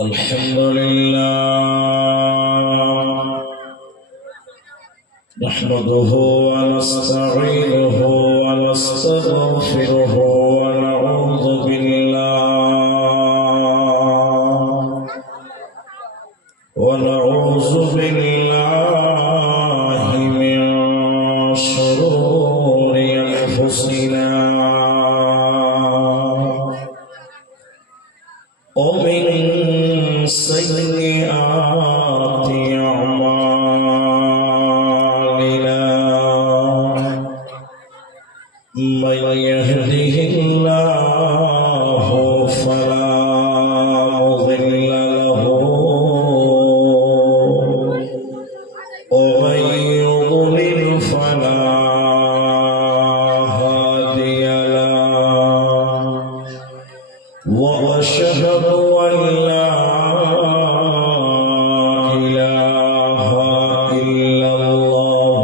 الحمد لله نحمده ونستعينه ونستغفره ونعوذ بالله من شرور أنفسنا ومن سيئات أعمالنا من يهده الله فلا مضل له ومن يضلل فلا هادي له وأشهد أن لا إله إلا الله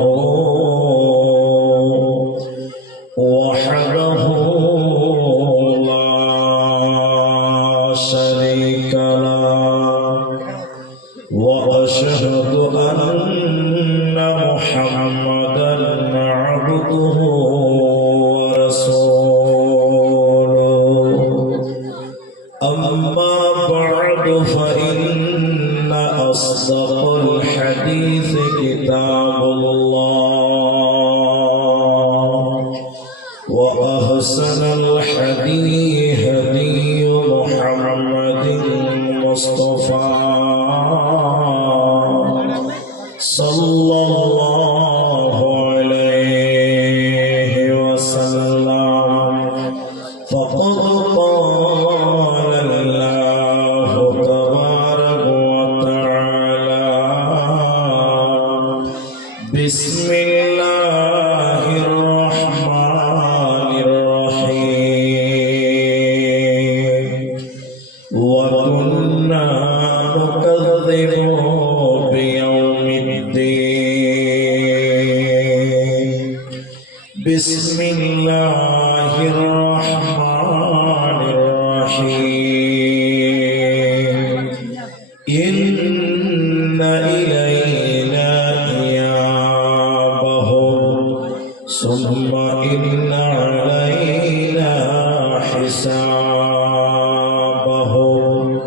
وحده لا شريك له وأشهد أن محمدا عبده ورسوله أما بعد فإن أصدق الحديث كتاب الله وأحسن الحديث هدي محمد مصطفى صلى الله عليه وسلم فقد قال الله تبارك وتعالى بسم الله الرحمن الرحيم وكنا نكذب بيوم الدين بسم الله الرحمن الرحيم إن إلينا إيابهم ثم إن علينا حسابهم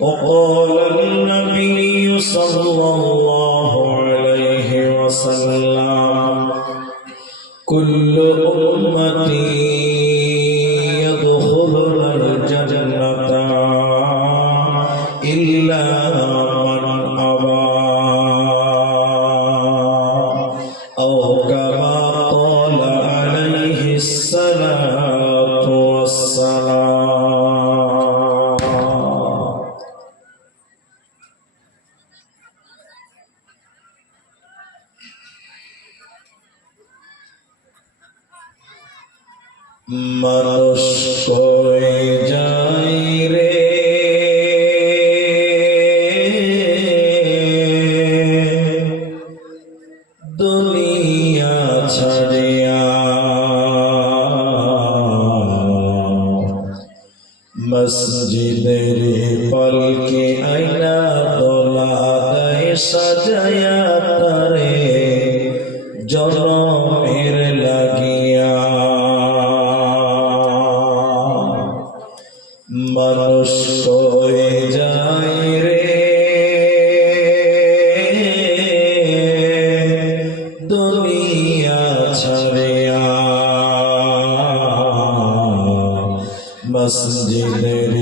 وقال النبي صلى الله عليه وسلم كل أمتي يدخلون الجنة إلا من أبى أو كما قال عليه الصلاة والسلام মানুষ কই যাই রে দুনিয়া ছাড়িয়া মসজিদের পালকি আইনা দোলা দেয় সাজায়া তারে জনমের লাগিয়া মানুষ কই যাই রে দুনিয়া ছাড়িয়া মসজিদের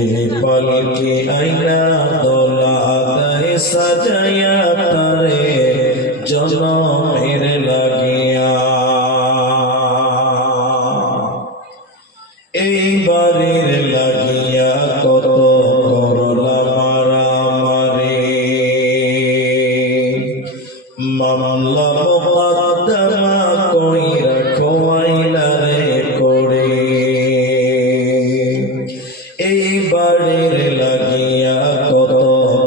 পালকি আইনা দোলা দেয় সাজায়া তারে জনমের লাগিয়া এইবারের লাগিয়া কত করলা মারামারি মামলা মোকদ্দমা কইরা খোয়াইলা রে করে এইবারের লাগিয়া কত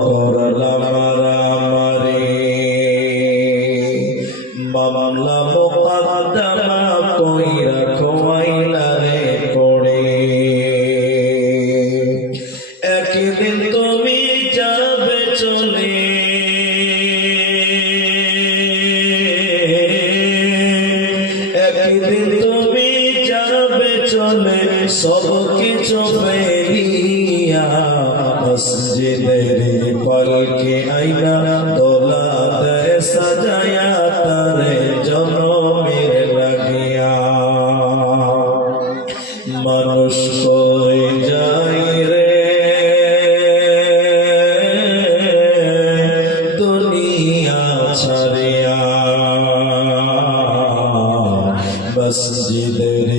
করলা মারামারি চলে একদিন তুমি যাবে চলে সব কিছু ফেলিয়া মসজিদের পালকে আইনা দোলা দেয় সাজায়া তারে জনমের লাগিয়া মানুষ কই যাই রে দুনিয়া ছাড়িয়া মসজিদের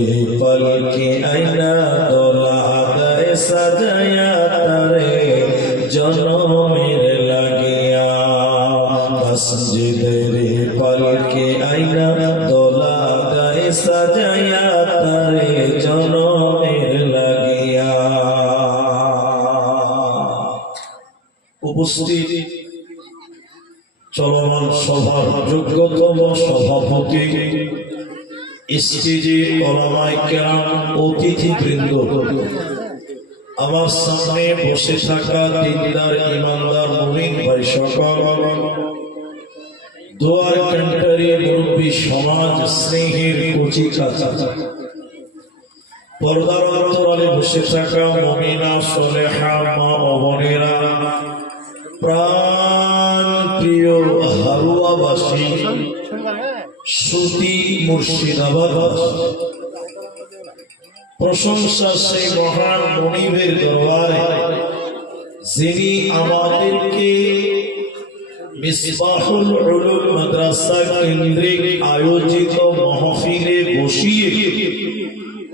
পালকি আইনা দোলা দেয় সাজায়া তারে জনমের লাগিয়া মসজিদের পালকি আইনা দোলা দেয় সাজায়া তারে জনমের লাগিয়া। উপস্থিত চলমান সভার যোগ্যতম সভাপতি স্টেজে ওলামায়ে কেরাম অতিথিবৃন্দ, আমার সামনে বসে থাকা দিনদার ইমানদার মুমিন ভাই সকল, দোয়ার কান্ট্রি মুরব্বী সমাজ স্নেহের কচি চাচা, পর্দার অন্তরালে বসে থাকা মুমিনা সালেহা মা ও বোনেরা, প্রাণ প্রিয় হারুয়াবাসী, সুতি মুর্শিদাবাদ, প্রশংসা সেই মহান মনিবের দরবারে যিনি আমাদেরকে মিসবাহুল উলুম মাদ্রাসা কেন্দ্রিক আয়োজিত মাহফিলে বসিয়ে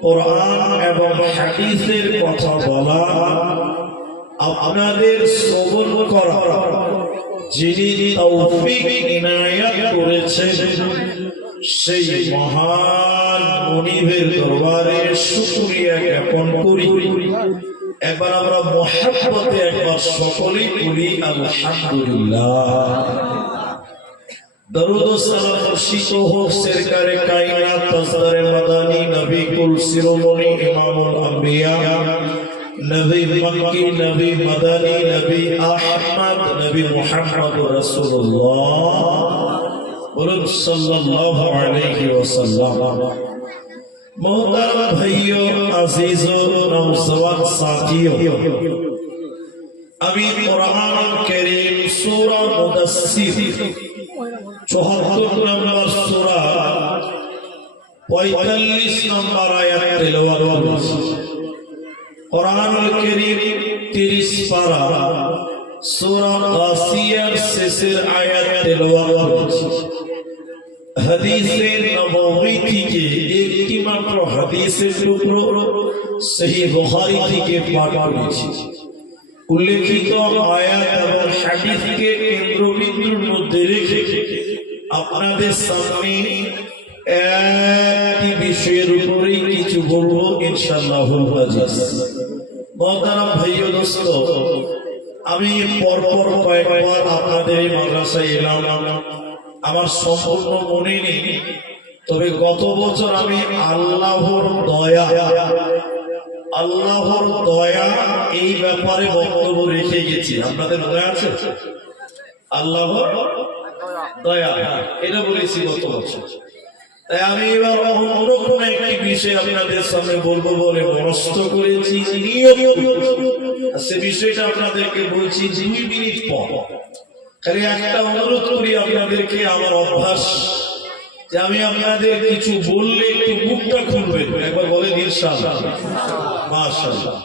কোরআন এবং হাদিসের কথা বলা, আপনাদের শ্রবণ করা, যিনি তৌফিক ইনায়াত করেছেন সেই মহান মনিবের দরবারে শুকরিয়া জ্ঞাপন করি। একবার আমরা মুহাব্বতে একবার সকলেই বলি আলহামদুলিল্লাহ। দরুদ ও সালাম বর্ষিত হোক সরকারে কায়নাত তাজদারে মাদানী নবী কুল শিরোমণি ইমামুল আম্বিয়া নবী মক্কি নবী মাদানী নবী আহমদ নবী মুহাম্মদ রাসূলুল্লাহ বলুন সাল্লাল্লাহু আলাইহি ওয়াসাল্লাম। मोहतरम भाइयों, अजीजों, नौजवान साथियों, अभी कुरान करीम सूरा मुदस्सिर 74 नंबर सूरा 45 नंबर आयत तिलावत करेছি। कुरान करीम 30 पारा सूरा गासियार শেষের আয়াত তিলাওয়াত করেছি। হাদিসে নববী থেকে একটি মাত্র হাদিসের টুকরো সহিহ বুখারী থেকে পাঠ করেছি। উল্লেখিত আয়াত এবং হাদিসকে কেন্দ্রবিন্দুর মধ্যে রেখে আপনাদের সামনে একটি বিষয়ের উপরেই কিছু বলবো ইনশাআল্লাহুল আজিজ। মোহতারাম ভাই ও দোস্ত, আমি পরপর কয়েকবার আপনাদের এই মাদ্রাসায় এলাম, আমার সম্পূর্ণ মনে নেই, তবে গত বছর আমি আল্লাহর দয়া এই ব্যাপারে বক্তব্য রেখে গেছি। আপনাদের মনে আছে? আল্লাহর দয়া এটা বলেছি গত বছর। তাই আমি এবার অন্য কোন একটি বিষয় আপনাদের সামনে বলবো বলে মনস্থ করেছি, সে বিষয়টা আপনাদেরকে বলছি 2 মিনিট পর। খালি একটা অনুরোধ করি আপনাদেরকে, আমার অভ্যাস যে আমি আপনাদের কিছু বললে একটু মুখটা খুলবেন, একবার বলেন ইনশাআল্লাহ, মাশাআল্লাহ।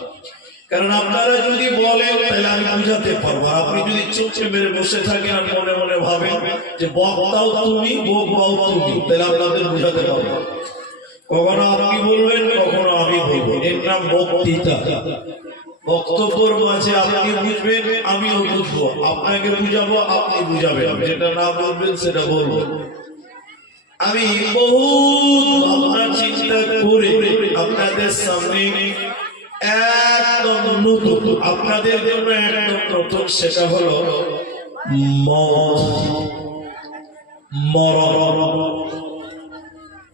কারণ আপনারা যদি বলেন তাহলে আমি বুঝাতে পারবো। আপনি যদি চুপচে মেরে বসে থাকেন আর মনে মনে ভাবেন যে বক্তাও তুমি বক্তাও তুমি, তাহলে আপনাদের বুঝাতে পারবো। কখনো আপনি বলবেন, কখনো আমি বলবো, এর নাম বক্তৃতা। বক্তব্যের মাঝে আপনি বুঝবেন, আমিও বুঝবো, আপনাকে বুঝাবো, আপনি বুঝাবেন, যেটা না বলবেন সেটা বলবো। আমি বহুত ভাবনা চিন্তা করে আপনাদের সামনে একদম নতুন, আপনাদের জন্য একদম নতুন, সেটা হলো মরণ।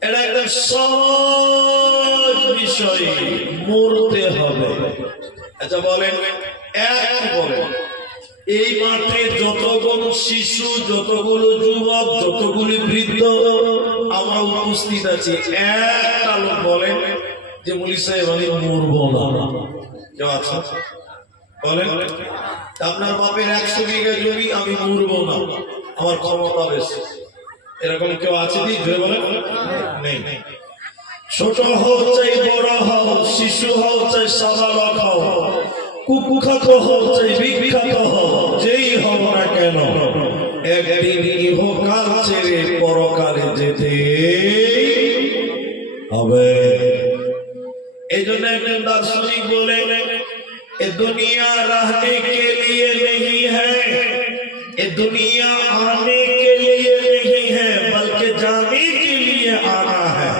এটা একদম সহজ বিষয়, মরতে হবে। আচ্ছা বলেন, এক বলেন এই মাঠে যতগুলো শিশু, যতগুলো যুবক, যতগুলি বৃদ্ধ আমরা উপস্থিত আছি, একটা লোক বলেন যে মুলি সাহেব আমি মরবো না, কেউ আছে বলেন? আপনার বাপের 100 বিঘা জমি, আমি মরবো না, আমার ক্ষমতা বেশি, এরকম কেউ আছে? বলেন নেই। ছোট হও চাই বড় হও, শিশু হও চাই সাবালক হও, কুখ্যাত হও চাই বিখ্যাত হও, যেই হও না কেন একদিন ইহকাল ছেড়ে পরকালে যেতে হবে। এই জন্য একজন দার্শনিক বলে, এ দুনিয়া रहने के लिए नहीं है, ये दुनिया आने के लिए नहीं है, बल्कि जाने के लिए आना है।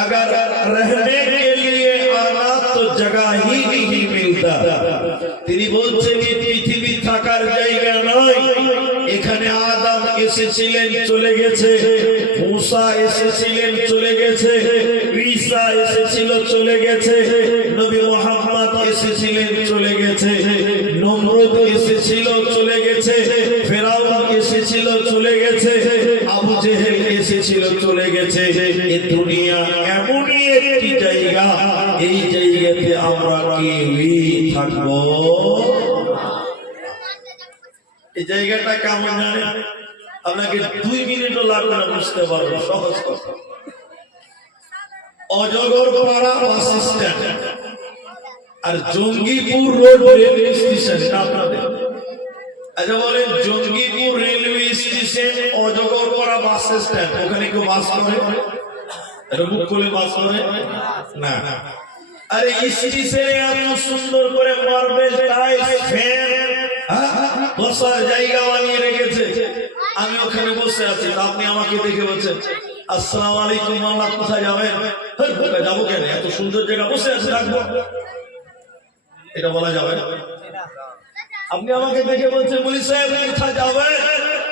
अगर रहने के लिए आना तो जगह ही नहीं मिलता। তিনি বলছেন যে পৃথিবী থাকার জায়গা নয়, এখানে আদম এসেছিলেন চলে গেছে, মুসা এসেছিলেন চলে গেছে, ঈসা এসেছিল চলে গেছে, নবী মুহাম্মদ এসেছিলেন চলে গেছে, নমরুদ এসেছিল চলে গেছে, ফেরাউন এসেছিল চলে গেছে, আবু জেহেল এসেছিল চলে গেছে। এই দুনিয়া এমনই একটি জায়গা, এই জায়গাতে আমরা কেউই থাকবো। এই জায়গাটা কেমন জানেন? আপনাকে 2 মিনিটও লাগবে না বুঝতে পারবেন, সহজ কথা। অজগর পাড়া বাস স্ট্যান্ড আর জঙ্গিপুর রোড রেলওয়ে স্টেশন, আপনাদের আচ্ছা বলেন, জঙ্গিপুর রেলওয়ে স্টেশন, অজগর পাড়া বাস স্ট্যান্ড, ওখানে কেউ বাস করে? এটা বুক করে বাস করে না। আরে স্টেশনে এত সুন্দর করে মার্বেল টাইলস, ফ্যান, বসার জায়গা বানিয়ে রেখেছে, আমি ওখানে বসে আছি, আপনি আমাকে দেখে বলছেন আসসালামু আলাইকুম মামা, কোথায় যাবেন? যাবো কেন, এত সুন্দর জায়গা বসে আছে, রাখবো, এটা বলা যাবে? আপনি আমাকে দেখে বলছেন মুলি সাহেব কোথায় যাবেন,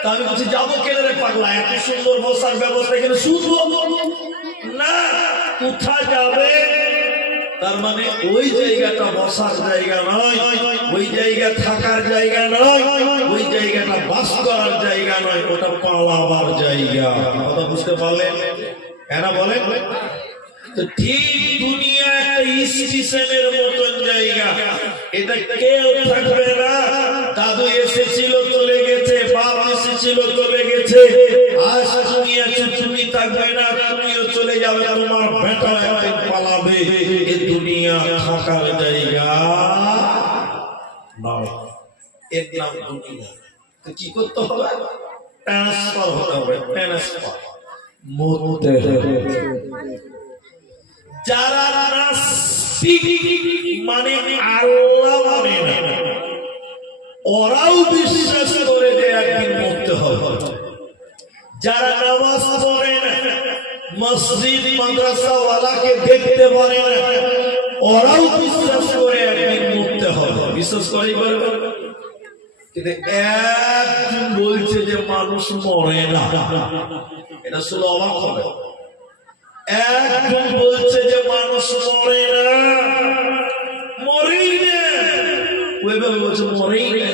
তা আমি বলছি যাবো কেন রে পাগলা, এত সুন্দর বসার ব্যবস্থা, এখানে শুধবো না, কোথায় যাবে? তার মানে ওই জায়গাটা বসার জায়গা নয়, ওই জায়গা থাকার জায়গা নয়, ওই জায়গাটা বাস করার জায়গা নয়, ওটা পালাবার জায়গা। কথা বুঝতে পারলেন? এরা বলেন তো ঠিক দুনিয়া একটা স্টেশনের মতন জায়গা, এটা কেউ থাকবে না। দাদু এসেছিল চলে গেছে, বাপ এসেছিল চলে গেছে, আজ দুনিয়া তুমি থাকবে না, তুমিও চলে যাবে, তোমার বেটা একদিন পালাবে। এই দুনিয়া থাকার জায়গা নয়, এর নাম দুনিয়া। তো কি করতে হবে? ট্রান্সফার হতে হবে, ট্রান্সফার মরতে হবে। যারা নাস্তিক মানে আল্লাহ মানে না, ওরাও বিশ্বাস করে যে একদিন মরতে হবে। যারা নামাজ পড়ে না, মসজিদ মাদ্রাসা ওয়ালাকে দেখতে পারে না, ওরাও বিশ্বাস করে একদিন মরতে হবে। বিশ্বাস করে কিন্তু একজন বলছে যে মানুষ মরে না, এটা শুনে অবাক হবে। একজন বলছে যে মানুষ মরে না, মরেই না, ওইভাবে বলছে মরেই না।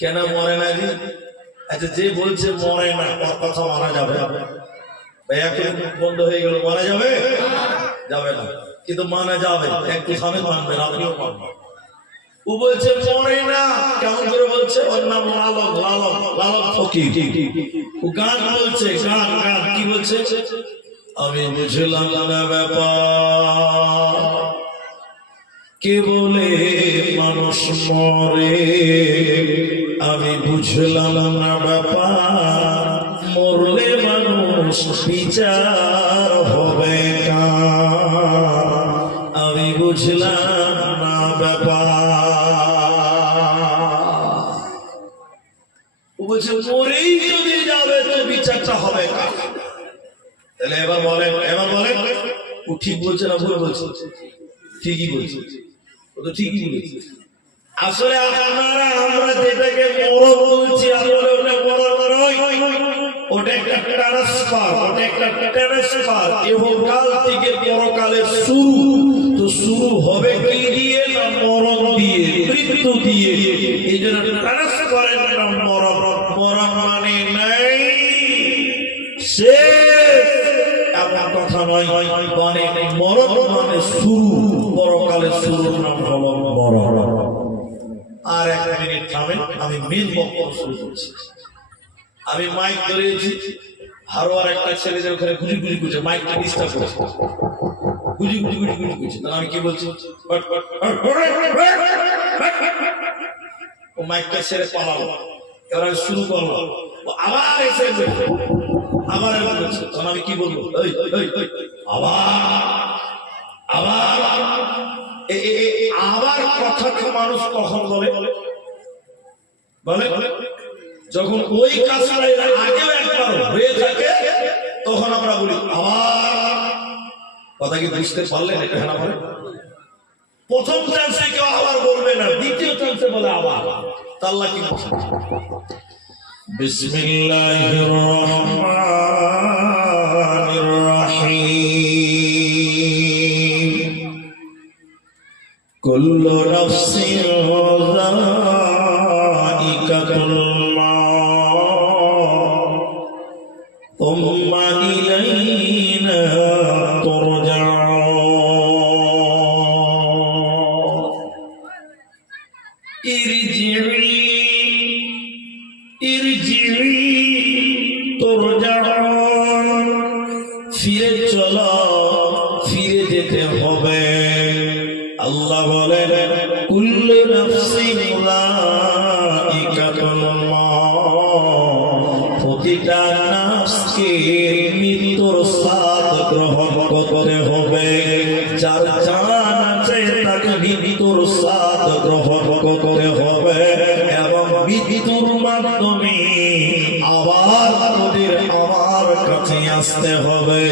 কেন মরে না? আচ্ছা, যে বলছে মরে না তার কথা মানা যাবে? এখন বন্ধ হয়ে গেল, মানা যাবে? যাবে না, কিন্তু মানা যাবে। একটু সামনে মানবেন, আপনিও মানবেন। ও বলছে মরে না, কেমন করে বলছে? ওর নাম লালক, লালক, লালক ফকির। ও গান বলছে, গান গান কি বলছে? আমি বুঝলাম না ব্যাপার, কে বলে মানুষ মরে, আমি বুঝলাম না ব্যাপার, মরলে মানুষ বিচার হবে কার, আমি বুঝলাম না ব্যাপার। বলছে মরেই যদি যাবে তো বিচারটা হবে কার? তাহলে এবার বলেন, এবার বলেন, ও ঠিক বলছে না ভুল বলছে? ঠিকই বলছে, ও তো ঠিকই বলছে। আসলে আপনারা আমরা যেটাকে মরণ বলছি, আসলে ওটা মরণ নয়, ওটা একটা ট্রান্সফার, ওটা একটা ট্রান্সফার। ইহকাল থেকে পরকালের শুরু। তো শুরু হবে কি দিয়ে? না মরণ দিয়ে। নেতৃত্ব দিয়ে এই জন্য তারাস করেন মরণ মরণ মানে নাই শেষ এমন কথা নয় মানে মরণ মানে শুরু পরকালের শুরুর নাম হলো মরণ আর এক মিনিট থামেন আমি মেন বক্তব্য শুরু করছি আমি মাইক ধরেছি আরো আর একটা ছেলেদের ওখানে গুজি গুজি করছে মাইকটা ডিস্টার্ব করছে গুজি গুজি গুজি গুজি করছে তাহলে আমি কি বলছি ও মাইকটা ছেড়ে পালালো এবার আমি শুরু করলাম আবার এসে আবার বলছে তখন আমি কি বলবো আবার আবার আবার কথাকে মানুষ কখন বলে বলে যখন ওই কাজটা আগেও একবার হয়ে থাকে তখন আমরা বলি আবার কথা কি বুঝতে পারলেন এটা না বলে প্রথম চান্সে কেউ আবার বলবে না দ্বিতীয় চান্সে বলে আবার আল্লাহ কি বলছে বিসমিল্লাহির রহমানির রহিম কুল্লু নাফসিন যায়িকাতুল ثم إلينا ترجعون ارجعي ترجعون ফিরে চলো ফিরে যেতে হবে আল্লাহ বলেন কুল্লু নাফসিন যায়িকাতুল মাউত প্রতিটা নাফসকে মৃত্যুর স্বাদ গ্রহণ করতে হবে যার জান আছে তাকে মৃত্যুর স্বাদ গ্রহণ করতে হবে এবং মৃত্যুর মাধ্যমে আবার ওদের আমার কাছে আসতে হবে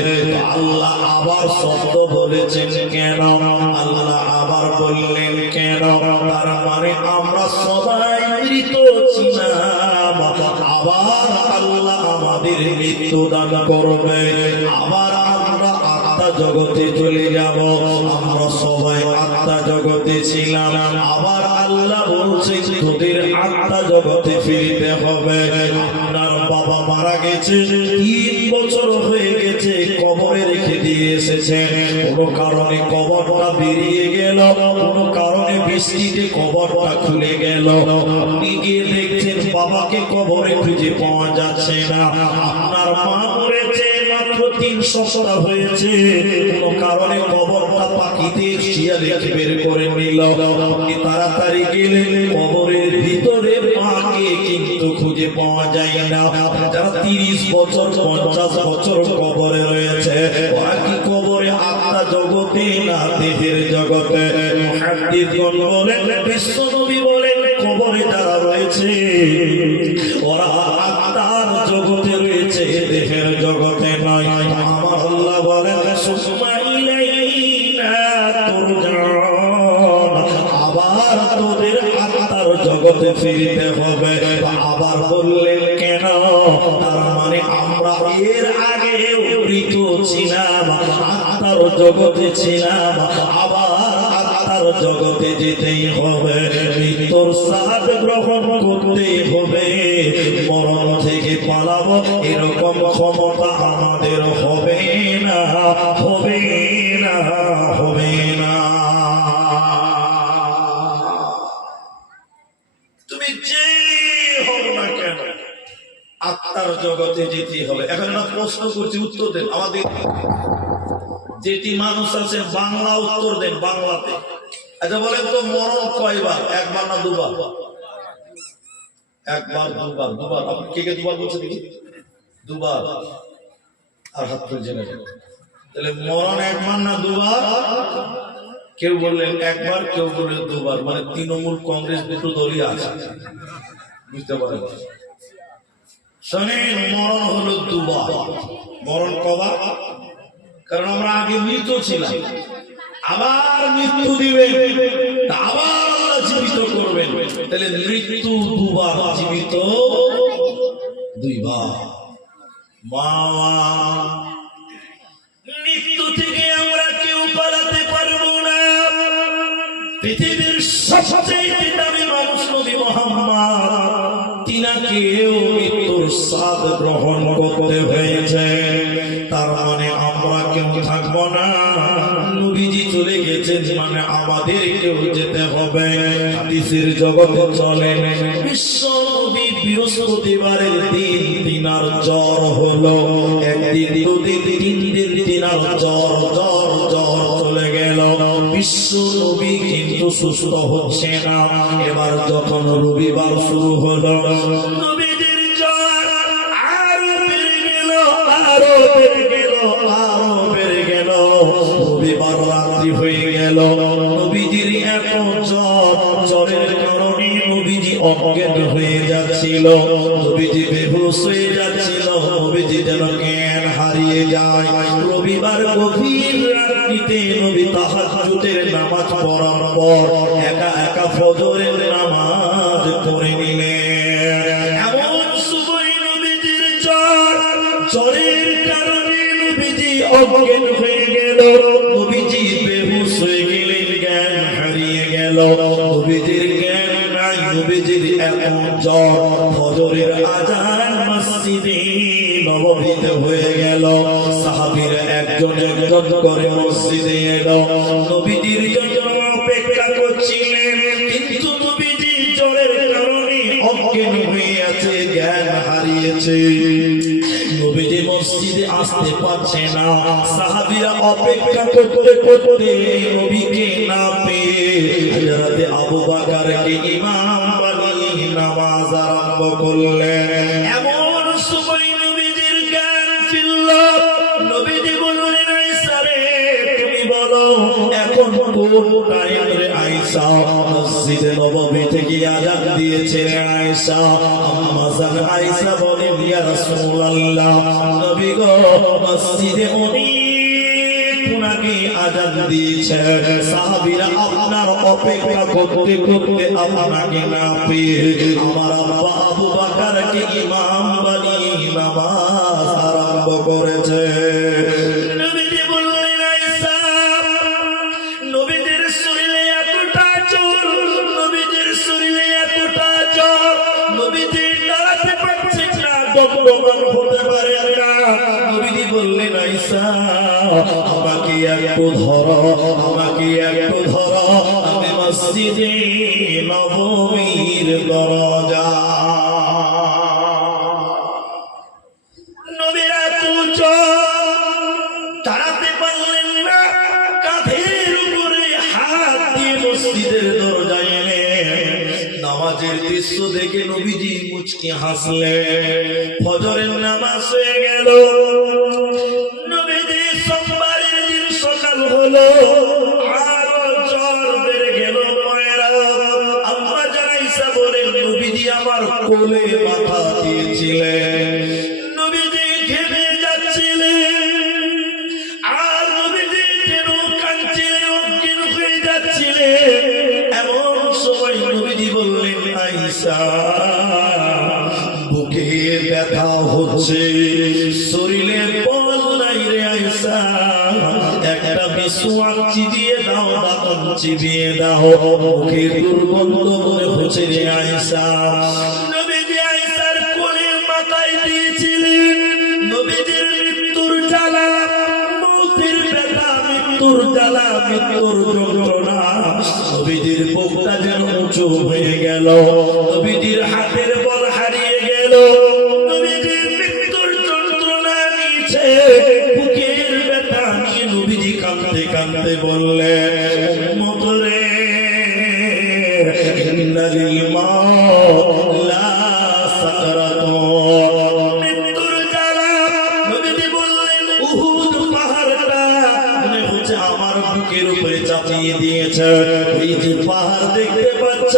আল্লাহ আবার শব্দ বলেছেন কেন আল্লাহ আবার বললেন কেন তার মানে আমরা সবাই মৃত ছিলাম আবার আল্লাহ আমাদের মৃত্যু দান করবে আবার আমরা আত্মা জগতে চলে যাব আমরা সবাই আত্মা জগতে ছিলাম আবার আল্লাহ বলছে তোদের আত্মা জগতে ফিরতে হবে আপনার বাবা মারা গেছে 3 বছর হয়ে গেছে কবরে রেখে দিয়ে এসেছে কোনো কারণে কবরটা বেরিয়ে গেল কোনো কারণে বৃষ্টিতে কবরটা খুলে গেল আপনি গিয়ে দেখছেন বাবাকে কবরে খুঁজে পাওয়া যাচ্ছে না আপনার মা মরেছে মাত্র 3 সপ্তাহ হয়েছে কোনো কারণে কবরটা পাখিতে শিয়ালে বের করে নিল আপনি তাড়াতাড়ি গেলেন কবরের ভিতরে মাকে কিন্তু খুঁজে পাওয়া যায় না যারা 30 বছর 50 বছর কবরে রয়েছে ওরা কি কবরে আত্মা জগতে না দেহের জগতে মুহাদ্দিসগণ বলেন বিশ্বনবী বলেন কবরে যারা রয়েছে ওরা আত্মার জগতে রয়েছে দেহের জগতে নয় আমার আল্লাহ বলেন সুম্মা ইলাইনা তুরজাউন আবার তোদের আত্মার জগতে ফিরতে হবে আবার বললেন কেন তার মানে আমরা এর আগে মৃত ছিলাম আত্মার জগতে ছিলাম আবার আত্মার জগতে যেতেই হবে মৃত্যুর স্বাদ গ্রহণ করতেই হবে মরণ থেকে পালাবো এরকম ক্ষমতা আমাদের হবে না হবে না হবে না তুমি যে হোক না কেন আত্মার জগতে যেতেই হবে এখন একটা প্রশ্ন করছি উত্তর দেন আমাদের যেটি মানুষ আছে বাংলা উত্তর দেন বাংলাতে আচ্ছা বলেন তো মরণ কয়বার একবার না দুবার একবার দুবার দুবার আপনি কে দুবার বলছেন দেখি দুবার আর হাত তুলে জেনে তাহলে মরণ একবার না দুবার কেউ বললেন একবার কেউ বললেন দুবার মানে তৃণমূল কংগ্রেস দুটো দলই আছে বুঝতে পারেন শোনেন মরণ হলো দুবার মরণ কবার কারণ আমরা আগে মৃত ছিলাম আবার মৃত্যু দিবেন আবার আল্লাহ জীবিত করবেন তাহলে মৃত্যু দুবার জীবিত দুইবার মা মৃত্যু থেকে আমরা কেউ পালাতে পারবো না পৃথিবীর সবচেয়ে মুহাম্মদ তিনাকেও মৃত্যুর স্বাদ গ্রহণ করতে হয়েছে। তার মানে আমরা কেউ থাকবো না, নবীজি চলে গেছেন মানে আমাদেরকেও যেতে হবে। হাদিসের জগতে চলে বিশ্ব নবী বৃহস্পতিবারের দিন তিনার জ্বর হলো, একদিন দুদিন তিন দিন তিনার জ্বর জ্বর জ্বর চলে গেল। বিশ্ব নবী কিন্তু সুস্থ হচ্ছে না। এবার যখন রবিবার শুরু হলো, নবীদের জ্বর আরো বেড়ে গেল, আরো বেড়ে গেল, আরো বেড়ে গেল। রবিবার রাত্রি হয়ে গেল, নবীজির এত জ্বর, জ্বরের কারণে নবীজি অজ্ঞান হয়ে যাচ্ছিল, নবীজি বেহুশ হয়ে যাচ্ছিল, নবীজি যেন জ্ঞান হারিয়ে যায়। রবিবার গভীর রাত্রিতে নবী তাহাজ্জুদের নামাজ পড়ার পর একা একা ফজরের নামাজ পড়ে নিলেন। এমন সময় নবীজির জ্বর, জ্বরের কারণে নবীজি অজ্ঞান হয়ে গেল, নবীজি বেহুশ হয়ে গেলেন, জ্ঞান হারিয়ে গেল, নবীজির জ্ঞান নাই, নবীজির এমন জ্বর। ফজরের আযান মসজিদে নববীতে হয়ে গেল, সাহাবীরা একজন একজন করে মসজিদে এলো, নবীজির জন্য অপেক্ষা করছিলেন। কিন্তু নবীজি জ্বরের কারণে অজ্ঞান হয়ে আছে, জ্ঞান হারিয়েছে, নবীজি মসজিদে আসতে পারছে না। সাহাবীরা অপেক্ষা করতে করতে নবীকে না পেয়ে হযরতে আবু বকরকে ইমাম বানিয়ে নামাজ আরম্ভ করলেন। এমন সময় নবীজির জ্ঞান ফিরল, নবীজি বললেন, আয়েশা রে তুমি বলো এখন কোন টাইম রে আয়েশা? মসজিদে নববী থেকে আযান দিয়েছে আয়েশা। আম্মা জান আয়েশা বলেন, ইয়া রাসূলুল্লাহ, নবী গো মসজিদে অনেক আগে আযান দিয়েছে, সাহাবীরা আপনার অপেক্ষা করতে করতে আপনাকে না পেয়ে আমার আব্বা আবু বকরকে ইমাম বানিয়ে নামাজ আরম্ভ করেছে। নবীজি বললেন, আয়েশা নবীদের শরীরে এতটা জ্বর, নবীদের শরীরে এতটা জ্বর, নবীজি দাঁড়াতে পারছে না, দমদমান হতে পারে না। নবীজি বললেন, আয়েশা আমাকে একটু ধরো, আমাকে একটু ধরো, আমি মসজিদে নববীর দরজা। নবীরা তো দাঁড়াতে পারলেন না, কাঁধের উপরে হাত দিয়ে মসজিদের দরজায় এলেন। নামাজের দৃশ্য দেখে নবীজি মুচকি হাসলেন। ফজরের নামাজ হয়ে গেল, নবীজি সোমবারের দিন সকাল হলো, আরো জ্বর বেড়ে গেল। মায়েরা আম্মা জান আয়েশা বলেন, নবীজি আমার কোলে মাথা দিয়েছিলেন, নবীজি ঘেমে যাচ্ছিলেন, আর নবীজি যেন কাঁদছিলেন, অজ্ঞান হয়ে যাচ্ছিলেন। এমন সময় নবীজি বললেন, আয়েশা বুকে ব্যথা হচ্ছে, শরীরে বল নাই রে আয়েশা, একটা মিসওয়াক চিবিয়ে দাও, বাতন চিবিয়ে দাও, মুখে দুর্গন্ধ মনে হচ্ছে রে আয়েশা। নবীজি আয়েশার কোলে মাথায় দিয়েছিলেন। নবীজির মৃত্যুর জ্বালা, মৌতের ব্যথা, মৃত্যুর জ্বালা, মৃত্যুর যন্ত্রণা, নবীজির বুকটা যেন উঁচু হয়ে গেল, নবীজির হাতের বল হারিয়ে গেল, নবীজির মৃত্যুর যন্ত্রণা নিয়েছে, বুকের ব্যথা নিয়ে নবীজি কাঁদতে কাঁদতে বললেন, উম্মত রে ইন্নালিল মাউত লা সাকরাতুন। মৃত্যুর জ্বালা, নবীজি বললেন উহুদ পাহাড়টা মনে হচ্ছে আমার বুকের উপরে চাপিয়ে দিয়েছে। ওই যে পাহাড় দেখতে পাচ্ছ,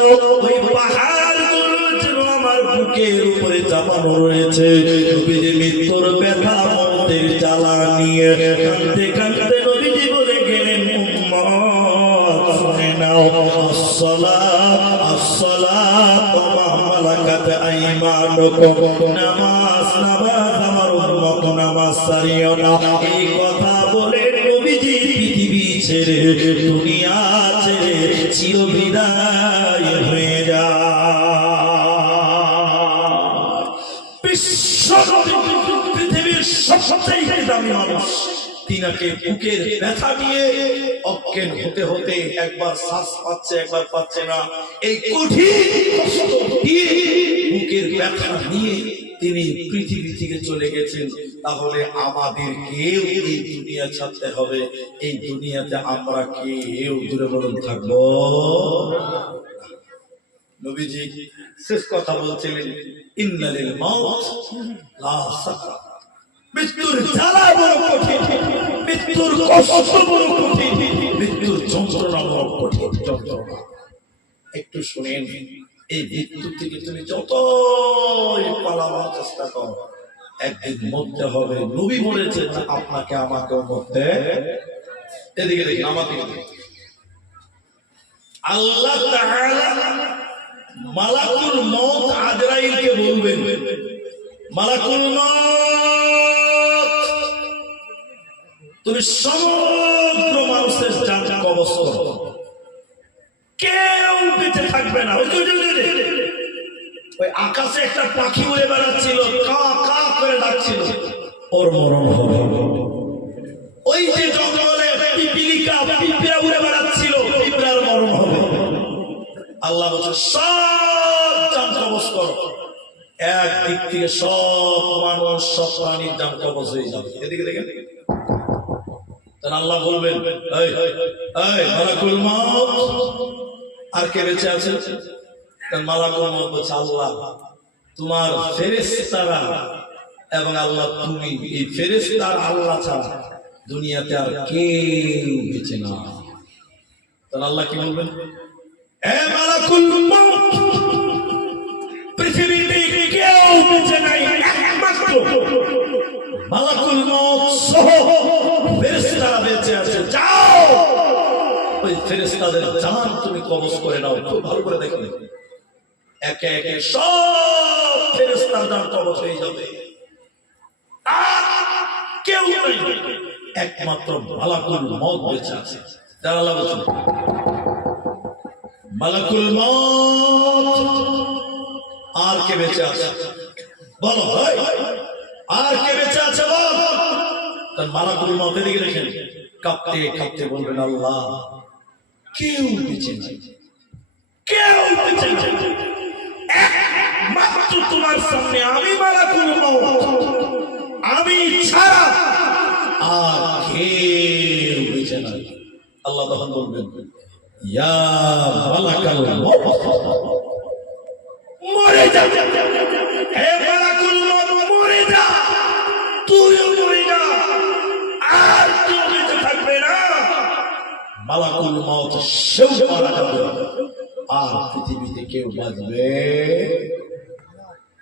ওই পাহাড়গুলো যেন আমার বুকের উপরে চাপানো রয়েছে। নবীজি মৃত্যুর ব্যথা, মৌতের জ্বালা নিয়ে কাঁদতে কাঁদতে নবীজি বলে গেলেন, উম্মত শুনে নাও, আসসালাত আসসালাত ওয়া মা মালাকাত আইমানুকুম, নামাজ নামাজ, আমার উম্মত নামাজ ছাড়িও না। এই কথা বলে নবীজি পৃথিবী ছেড়ে, দুনিয়া ছেড়ে চিরবিদায় হয়ে যায়। সবচেয়ে দামি মানুষ, তিনাকে বুকের ব্যথা নিয়ে অজ্ঞান হতে হতে একবার শ্বাস পাচ্ছে একবার পাচ্ছে না, এই কঠিন কষ্ট দিয়ে বুকের ব্যথা নিয়ে তিনি পৃথিবী থেকে চলে গেছেন। তাহলে আমাদেরকেও এই দুনিয়া ছাড়তে হবে। এই দুনিয়াতে আমরা কেউ দূরে বলুন থাকবো। নবীজি শেষ কথা বলছিলেন, ইন্নালিল মাউত লা সাকরাত, মৃত্যুর জ্বালা বড় কঠিন, মৃত্যুর কষ্ট বড় কঠিন, মৃত্যুর যন্ত্রণা বড় কঠিন যন্ত্রণা। একটু শুনেন, এই মৃত্যু থেকে তুমি যতই পালাবার চেষ্টা করো, একদিন মরতে হবে। নবী বলেছেন আপনাকে আমাকেও মরতে। এদিকে দেখেন, আমাকে আল্লাহ তাআলা মালাকুল মউত আজরাইলকে বলবেন, মালাকুল মউত তুমি সমগ্র মানুষের জান কবজ করো, কেউ বেঁচে থাকবে না। ওই আকাশে একটা পাখি উড়ে বেড়াচ্ছিল, কা কা করে ডাকছিল, ওর মরণ হবে। ওই যে জঙ্গলে পিপিলিকা পিঁপড়া উড়ে বেড়াচ্ছিল, পিঁপড়ার মরণ হবে। আল্লাহ বলছে সব জান কবজ করো। একদিক থেকে সব মানুষ সব প্রাণীর জান কবজ হয়ে যাবে। এদিকে দেখেন, আল্লাহ বলবেন, এই এই মালাকুল মউত, আর কে বেঁচে আছে? মালাকুল মউত বলছে, আল্লাহ তোমার ফেরেশতারা এবং আল্লাহ তুমি, এই ফেরেশতার আল্লাহ ছাড়া দুনিয়াতে আর কেউ বেঁচে না। তাহলে আল্লাহ কি বলবেন, এ মালাকুল মউত, পৃথিবীতে কেউ বেঁচে নাই, একমাত্র মালাকুল মউত সহ ফেরেশতারা বেঁচে আছে। যাও ওই ফেরেশতাদের জান তুমি কবজ করে নাও। খুব ভালো করে দেখো, একে একে সব ফেরেশতার জান কবজ হয়ে যাবে, আর কেউ নেই, একমাত্র মালাকুল মউত বেঁচে আছে। যারা আল্লাহ বলছেন মালাকুল মউত, আর কে বেঁচে আছে বলো, ভাই আর কে বেঁচে আছে বল। তার মালাকুল মউত দিকে দেখেন, কাঁপতে কাঁপতে বলবেন, আল্লাহ কেউ বেঁচে নেই, কেউ বেঁচে নেই, একমাত্র তোমার সামনে আমি মালাকুল মউত, আমি ছাড়া আর কেউ বেঁচে নাই। আল্লাহ তখন বলবেন, ইয়া মালাকুল মউত, মরে যা, হে মালাকুল মউত মরে যা, তুইও মরে যা, আর কেউ বেঁচে থাকবে না। মালাকুল মউত সেও মারা যাবে, আর পৃথিবীতে কেউ বাঁচবে।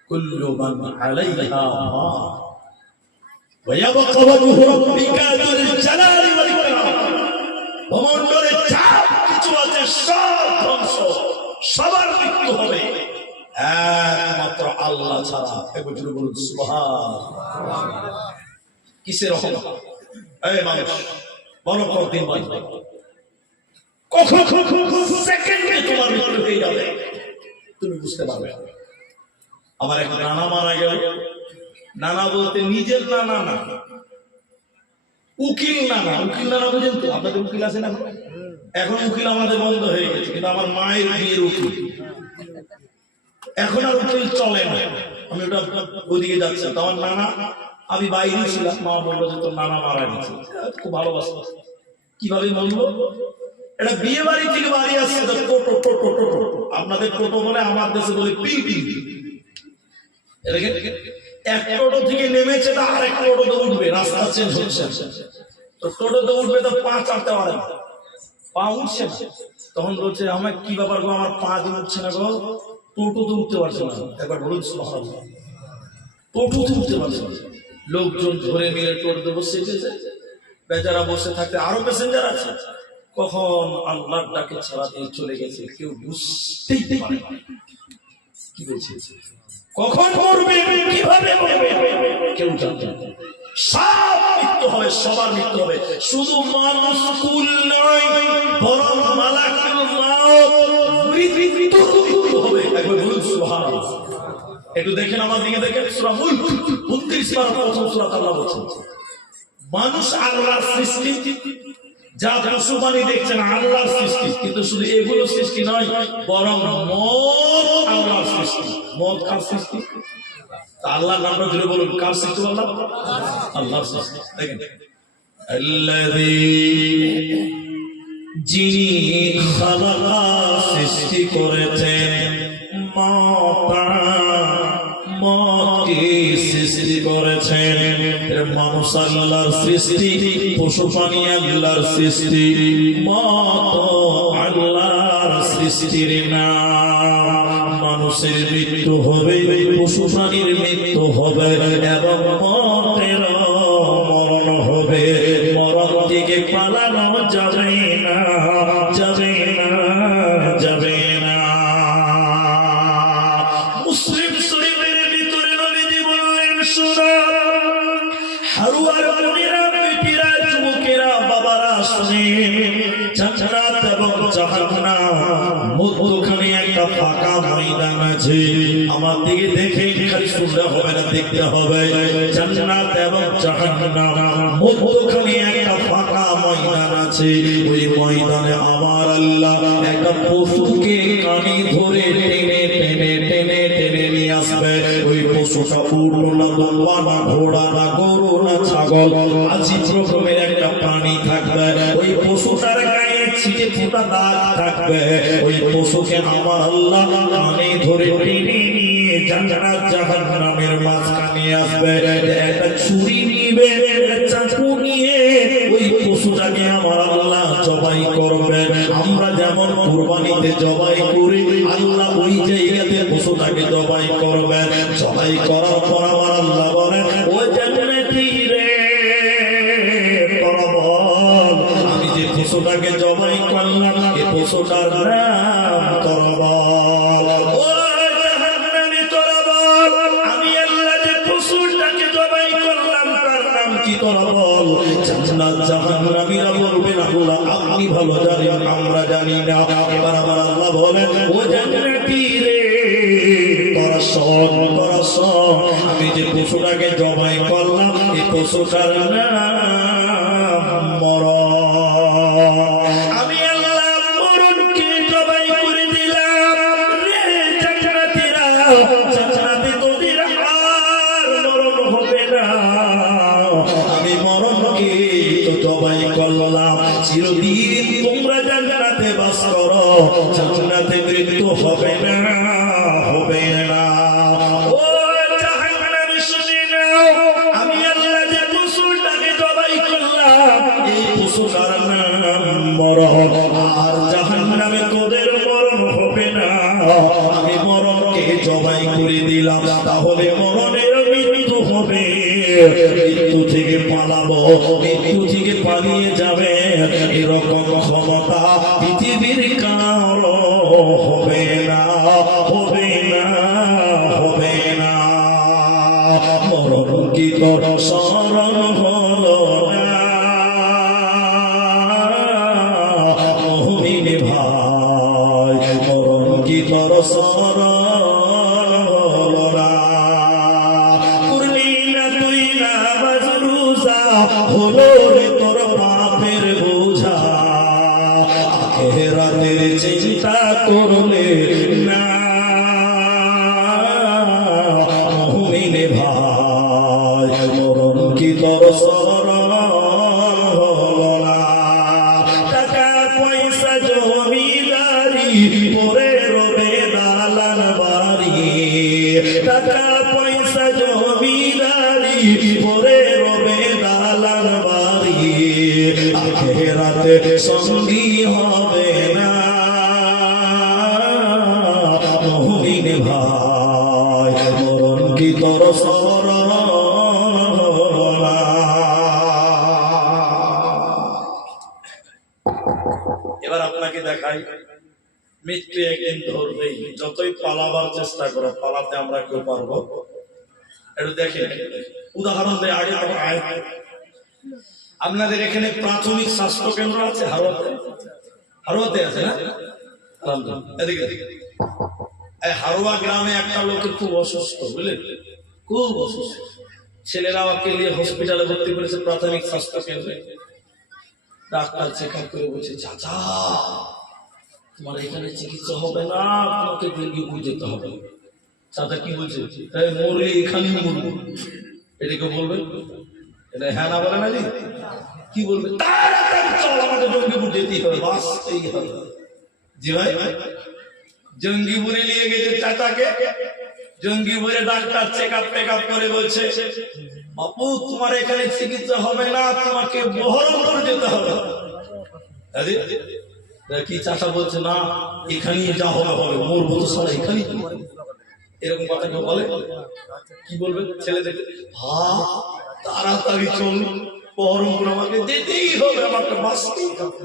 কুল্লু মান আলাইহা ওয়া ইয়াবকা ওয়াজহু রাব্বিকা যুল জালালি ওয়াল ইকরাম। ভূমণ্ডলে যা কিছু আছে সব ধ্বংস, সবার মৃত্যু হবে, একমাত্র আল্লাহ ছাড়া। একবার জোরে বলুন সুবহানাল্লাহ। কিসের হবে? এই মানুষ বলো কতদিন বাঁচবে, কখন সেকেন্ডে তোমার মৃত্যু হয়ে যাবে, তুমি বুঝতে পারবে। আমার এক নানা মারা গেল, নানা বলতে নিজের নানা না, উকিল নানা। উকিল নানা বুঝেন তো? আপনাদের উকিল আছে না? এখন উকিল আমাদের বন্ধ হয়ে গেছে, কিন্তু আমার মায়ের বিয়ের উকিল, এখন আর উকিল চলে না। আমি ওটা ওদিকে যাচ্ছি, আমার নানা, আমি বাইরে ছিলাম, মা বললো যে তোর নানা মারা গেছে। খুব ভালোবাসত। কিভাবে বললো? এটা বিয়ে বাড়ি থেকে বাড়ি আসছে, টোটো টোটো টোটো, আপনাদের টোটো বলে, আমার দেশে বলে পিপি। এক টোটো থেকে নেমেছে, আর এক টোটোতে উঠবে, রাস্তা চেঞ্জ হচ্ছে, তো টোটোতে উঠবে তো পা চাটতে পারে না, পা উঠছে না। তখন বলছে, আমার কি ব্যাপার গো, আমার পা দিয়ে উঠছে না গো, টোটোতে উঠতে পারছে না। একবার বলুন সুবহানাল্লাহ, টোটোতে উঠতে পারছে না। লোকজন ধরে মিলে টোটোতে বসে গেছে, বেচারা বসে থাকতে, আরো প্যাসেঞ্জার আছে। কখন আল্লাহর ডাকে ছাড়া দিয়ে চলে গেছে, কেউ বুঝতেই পারে না। কি বলছে, কখন মরবে, কিভাবে মরবে, কেউ জানে না। সব মৃত্যু হবে, সবার মৃত্যু হবে। শুধু মানুষ কুল নয়, বরং মালাকুল মউত মৃত্যু হবে। একবার বলুন সুবহানাল্লাহ। একটু দেখেন আমার দিকে দেখেন, সূরা মুলক 29 পারা প্রথম সূরা আল্লাহ বলছেন মানুষ আল্লাহর সৃষ্টি, যা পশু প্রাণী দেখছেন আল্লাহর সৃষ্টি, কিন্তু শুধু এগুলো সৃষ্টি নয়, বরং মদ আল্লাহর সৃষ্টি। মদ কার সৃষ্টি? আল্লাহর নামটা জুড়ে বলুন, কার সৃষ্টি? আল্লাহ, আল্লাহর সৃষ্টি। দেখেন আল্লাযী, যিনি খালাকা, সৃষ্টি করেছেন, মাতা, মদকে সৃষ্টি করেছেন। মানুষ আল্লাহর সৃষ্টি, পশু প্রাণী আল্লাহর সৃষ্টি, মদ আল্লাহর সৃষ্টির নাম। মানুষের মৃত্যু হবে, পশু প্রাণীর মৃত্যু হবে, এবং মদের মরণ হবে। মরণ থেকে পালানো যাবে না, যাবে না, যাবে না। মুসলিম শরীফের ভিতরে নবীজি বললেন, শোনো হারুয়ার বোনেরা, বেটিরা, যুবকেরা, বাবারা, শুনেন, জান্নাত এবং জাহান্নাম মধ্যখানে একটা ফাঁকা ময়দান আছে। আমার দিকে দেখে খালি শুনলে হবে না, দেখতে হবে। জান্নাত এবং জাহান্নাম মধ্যখানে একটা ফাঁকা ময়দান আছে। ওই ময়দানে আমার আল্লাহ একটা পশুকে কানে ধরে টেনে টেনে টেনে টেনে নিয়ে আসবে। ওই পশুটা উড়লো না, লম্বা না, ঘোড়া না, গরু না, ছাগল, আজিব রকমের একটা প্রাণী থাকবে। ওই পশুটার গায়ে ছিটে ফোটা দাগ থাকবে। ওই পশুকে আমার আল্লাহ কানে ধরে টেনে নিয়ে জান্নাত জাহান্নামের মাঝখানে আসবে। একটা ছুরি নিবে, চাকু নিয়ে ওই পশুটাকে আমার আল্লাহ জবাই করবে। আমরা যেমন কুরবানিতে জবাই করি, আল্লাহ ওই জায়গাতে পশুটাকে জবাই করবে। জবাই করার পর আমার আল্লাহ বলে, ও জান্নাতি রে, তোরা বল আমি যে পশুটাকে জবাই করলাম, এই পশুটার নাম তোরা বল। ও জাহান্নামী, তোরা বল আমি আল্লাহ যে পশুটাকে জবাই করলাম তার নাম কি, তোরা বল। জান্নাত জাহান্নামীরা বলবেন, আল্লাহ আপনি ভালো জানেন, আমরা জানি না। এবার আমার আল্লাহ বলেন, ও জান্নাতি রে, তোরা শোন, তোরা শোন, আমি যে পশুটাকে জবাই করলাম এই পশুটার নাম মরণ। আমি আল্লাহ মরণকে জবাই করে দিলাম রে জান্নাতীরা। জান্নাতে তোদের আর মরণ হবে না। আমি মরণকে তো জবাই করলাম, চিরদিন তোমরা জান্নাতে বাস করো, জান্নাতে মৃত্যু হবে না, হবে না। ও জাহান্নামী, শুনে নাও, আমি আল্লাহ যে পশুটাকে জবাই করলাম এই পশুটার নাম মরণ। আর জাহান্নামে তোদের মরণ হবে না। আমি মরণকে জবাই করে দিলাম, তাহলে মরণের মৃত্যু হবে। মৃত্যু থেকে পালাবো, মৃত্যু থেকে পালিয়ে যাবে, এরকম ক্ষমতা পৃথিবীর কারো হবে না, হবে না, হবে না। মরণ কি তোর স্মরণ হলো না মুমিন ভাই, মরণ কি তোর স্মরণ হলো না। করলি না তুই নামাজ রোজা, হলো রে তোর পাপের বোঝা। আখিরাতের চিন্তা করলে না মুমিন ভাই, মরণ কি তোর স্মরণ হলো না। টাকা পয়সা জমিদারি পরে রবে দালান বাড়ি, টাকা পয়সা জমিদারি পরে রবে দালান বাড়ি। আখিরাতে সঙ্গী হবে না মুমিন ভাই, মরণ কি তোর স্মরণ হলো না। এবার আপনাকে দেখাই, মৃত্যু একদিন ধরবেই। যতই পালাবার চেষ্টা করো, পালাতে আমরা কেউ পারবো? একটু দেখেন, উদাহরণ দেয় আগে তখন আয়াত। আপনাদের এখানে প্রাথমিক স্বাস্থ্য কেন্দ্র আছে হারোয়াতে? হারোয়াতে আছে না? এদিকে এই হারোয়া গ্রামে একটা লোকের খুব অসুস্থ, বুঝলেন, খুব অসুস্থ। ছেলেরা আমাকে নিয়ে হসপিটালে ভর্তি করেছে, প্রাথমিক স্বাস্থ্য কেন্দ্রে। ডাক্তার চেক আপ করে বলছে, চাচা তোমার এখানে চিকিৎসা হবে না, তোমাকে দিল্লিপুর যেতে হবে। চাচা কি বলছে, মরলে এখানেই মরবো, এটাকে বলবে? এটা হ্যাঁ না বলে না জি? কি বলবে? তাড়াতাড়ি চল, আমাকে জঙ্গিপুর যেতেই হবে, বাস এই হবে। জি ভাই, জঙ্গিপুরে নিয়ে গেছে চাচাকে। জঙ্গিপুরে ডাক্তার চেক আপ করে বলছে, বাপু তোমার এখানে চিকিৎসা হবে না, তোমাকে বহরমপুর যেতে হবে। কি চাচা বলছে, না এখানেই যা হবে হবে, মরবো তো সারা এখানেই। এরকম কথা কেউ বলে? কি বলবে ছেলেদের? হ্যাঁ তাড়াতাড়ি চল, বহরমপুর আমাকে যেতেই হবে, আমাকে বাঁচতেই হবে।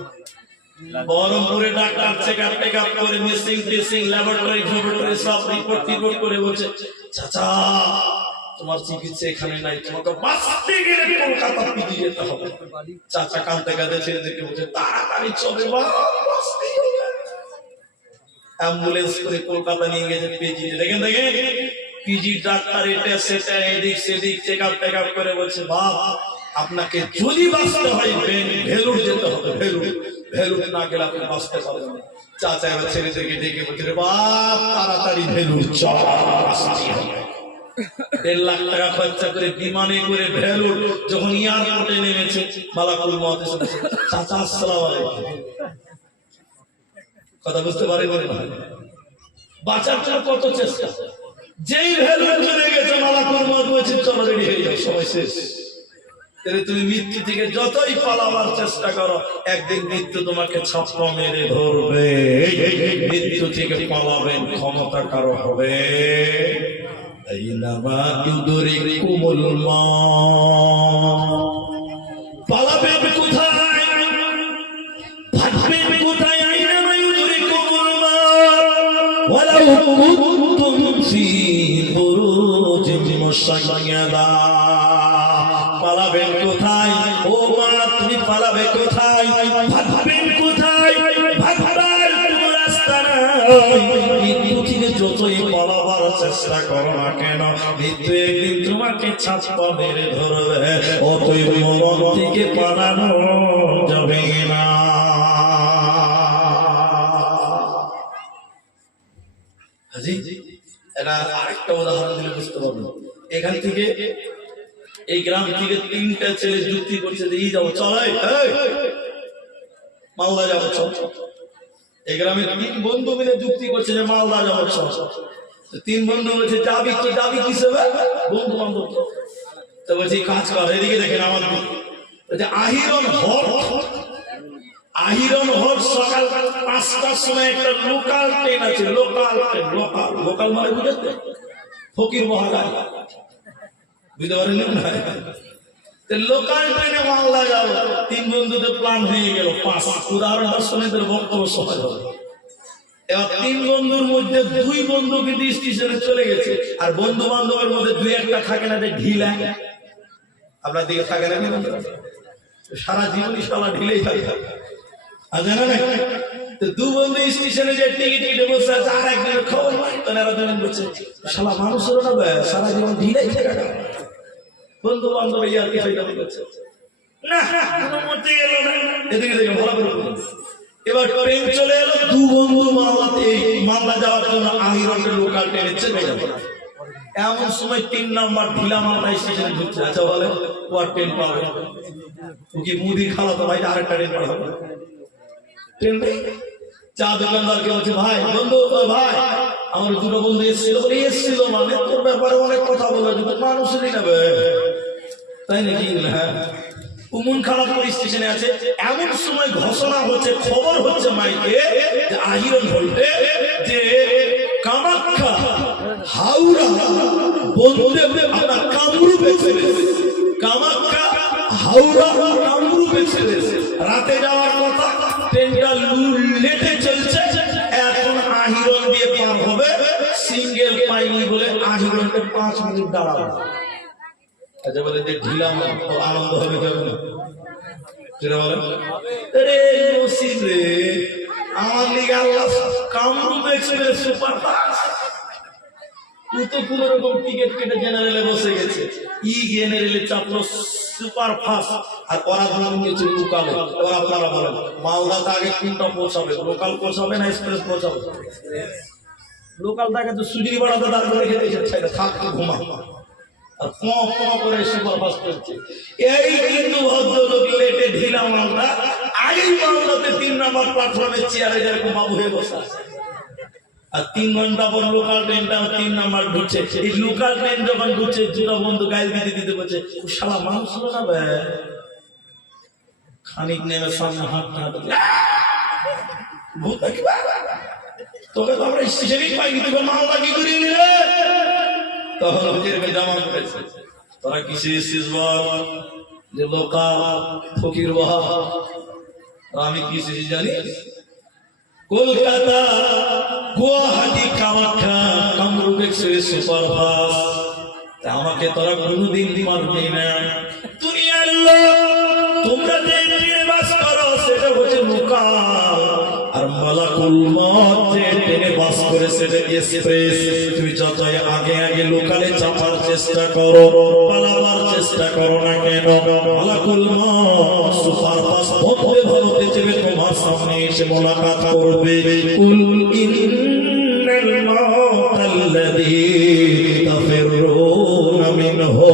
বহরমপুরে ডাক্তার চেক আপ করে মেশিন টেস্টিং ল্যাবরেটরি সব রিপোর্ট করে বলছে, চাচা তোমার চিকিৎসা এখানে নাই, তোমাকে বাঁচতে গেলে কলকাতা পিজি যেতে হবে। চাচা কাঁদতে কাঁদতে ছেলেদেরকে বলছে, তাড়াতাড়ি চলে, বাঁচতেই হবে। অ্যাম্বুলেন্স করে কলকাতা নিয়ে গেছে পিজি। দেখেন পিজি ডাক্তার এটা সেটা এদিক সেদিক চেক আপ করে বলছে, বাপ আপনাকে যদি বাঁচতে হয় ভেলুর যেতে হবে, ভেলুর না গেলে আপনি বাঁচতে পারবেন না। চাচা এবার ছেলেদেরকে ডেকে বলছে, বাপ তাড়াতাড়ি ভেলুর চল, বাঁচতেই হবে। 1.5 লাখ টাকা খরচা করে বিমানে করে ভেলুর যখন এয়ারপোর্টে নেমেছে, বালাকুল মহাদেশ, চাচা আসসালামু আলাইকুম। কথা বুঝতে পারে বলে বাঁচার জন্য কত চেষ্টা। যেই ভেলুর চলে গেছে, বালাকুল মহাদেশ বলছে, চলো রেডি হয়ে যাও, সময় শেষ। তুমি মৃত্যু থেকে যতই পালাবার চেষ্টা করো, একদিন মৃত্যু তোমাকে ছাপ্পা মেরে ধরবে। মৃত্যু থেকে পালাবেন ক্ষমতা কারো হবে। পালাবেন কোথায়, ভাগবেন কোথায়? পালাবেন কোথায়? ও মা তুমি পালাবে কোথায়, ভাগবেন কোথায়? ভাগবার কোনো রাস্তা নাই। মৃত্যু থেকে যতই পালাবার চেষ্টা করো না কেন, মৃত্যু একদিন তোমাকে ছাপ্পা মেরে ধরবে। অতএব মরণ থেকে পালানো যাবে না। এটা আরেকটা উদাহরণ দিলে বুঝতে পারবো। এখান থেকে এই গ্রাম থেকে 3টা ছেলে যুক্তি করছে যে এই যাবো, চলাই মালদা যাবো, চল। এই গ্রামে 3 বন্ধু মিলে যুক্তি করছে যে মালদা যাবো, চল। 3 বন্ধু বলছে, যাবি তো যাবি কিসবে? বন্ধু বান্ধব তো বলছে, কাজ কর, এদিকে দেখেন আমার বলছে, আহিরন হট সকাল 5টার সময় একটা লোকাল ট্রেন আছে। লোকাল মানে বুঝতে ফকির মহারাজ, বুঝতে পারেন না? লোকাল ট্রেনে মালদা যাবো। 3 বন্ধুদের প্ল্যান হয়ে গেল। 5 উদাহরণটা শুনে তার বক্তব্য সহজ হবে। এবার 3 বন্ধুর মধ্যে 2 বন্ধু কিন্তু স্টেশনে চলে গেছে, আর বন্ধু বান্ধবের মধ্যে 2-1টা থাকে না যে ঢিলা। আপনার দিকে থাকে না? সারা জীবনই সবাই ঢিলেই থাকে। জানা না 2 বন্ধু স্টেশনে যে টিকিট কেটে বসে আছে, আর একজনের খবর নাই। তারা দুজন বলছে, শালা মানুষের না সারা জীবন ঢিলেই থাকে না। বন্ধু বান্ধব ইয়ার কি ফায়দা করছে না, কোনো মতে গেল না। এদিকে দেখে ভালো করে এবার ট্রেন চলে এলো। 2 বন্ধু মালদা যাওয়ার জন্য আহিরনের লোকাল ট্রেনে চেপে গেল। এমন সময় 3 নাম্বার ঢিলা মালদা স্টেশনে ঢুকছে। আচ্ছা বলে ওর ট্রেন পাবে কি? মুদির খালা তো ভাই, আরেকটা ট্রেন পাবে। ট্রেন চা দোকানদারকে বলছে, ভাই বন্ধু, ভাই আমার 2টো বন্ধু এসেছিল। বলে এসেছিল মানে তোর ব্যাপারে অনেক কথা বলে, মানুষেরই নেবে তাই নাকি? হ্যাঁ, উমন খারাপ স্টেশনে আছে। এমন সময় ঘোষণা হচ্ছে, খবর হচ্ছে মাইকে, যে আহিরন বলতে যে কামাখ্যা হাওড়া বলতে আপনার কামরূপে ছেড়ে, কামাখ্যা হাওড়া কামরূপে ছেড়ে রাতে যাওয়ার কথা। ট্রেনটা লেটে চলছে, এখন আহিরন দিয়ে পার হবে। সিঙ্গেল পাইনি বলে আহিরনকে 5 মিনিট দাঁড়াবে। আচ্ছা বলে যে ঢিলা আনন্দ হবে কেমন? আমার লিগে আল্লাহ কামরূপ এক্সপ্রেস সুপার ফাস্ট ও তো কোন রকম টিকিট কেটে জেনারেলে বসে গেছে, ই জেনারেলে চাপলো সুপার ফাস্ট, আর ওরা নাম নিয়েছে লোকালে। এবার আপনারা বলেন মালদাতে আগে কোনটা পৌঁছাবে, লোকাল পৌঁছাবে না এক্সপ্রেস পৌঁছাবে? লোকালটাকে তো সুজিরি বাড়াতে দাঁড় করে রেখে দিয়েছে, সেটা থাকতে ঘুমা আর করে সুপার ফাস্ট করছে। এই কিন্তু ভদ্রলোক লেটে ঢিলা মালদা, আগেই মালদাতে 3 নম্বর প্ল্যাটফর্মে চেয়ারে যেরকম বাবু হয়ে বসে আছে, আর 3 ঘন্টা পর লোকাল ট্রেনটা 3 নাম্বার ঢুকছে। এই লোকাল ট্রেন যখন ঢুকছে দুটো বন্ধু গাইল দিতে দিতে বলছে, শালা মানুষ হলো না বে, খানিক নেমে সামনে হাঁটতে হাঁটতে তোকে তো আমরা স্টেশনই পাইনি, তোকে মালদা কি করে নিলে? তখন হুজুরকে জমা করেছে, তোরা কিসে এসেছিস বল? যে লোকাল ফকির বাহা। আমি কিসে জানি? Kolkata, Guwahati, Kamakhya, Kamrup express superfast. আমাকে তোরা কোনোদিন মারবি না। দুনিয়ার লোক, তোমরা যে ট্রেনে বাস করো সেটা হচ্ছে লোকাল, আর মালাকুল মউত যে ট্রেনে বাস করে সেটা এক্সপ্রেস। তুমি যতই আগে আগে লোকালে চাপার চেষ্টা করো, পালাবার চেষ্টা করো না কেন, মালাকুল মউত সুপারফাস্ট ভক্তে ভক্তে চেপে তোমার সামনে এসে মোলাকাত করবে। কুল ইন্নাল মাউতাল্লাযী তাফিরুনা মিনহু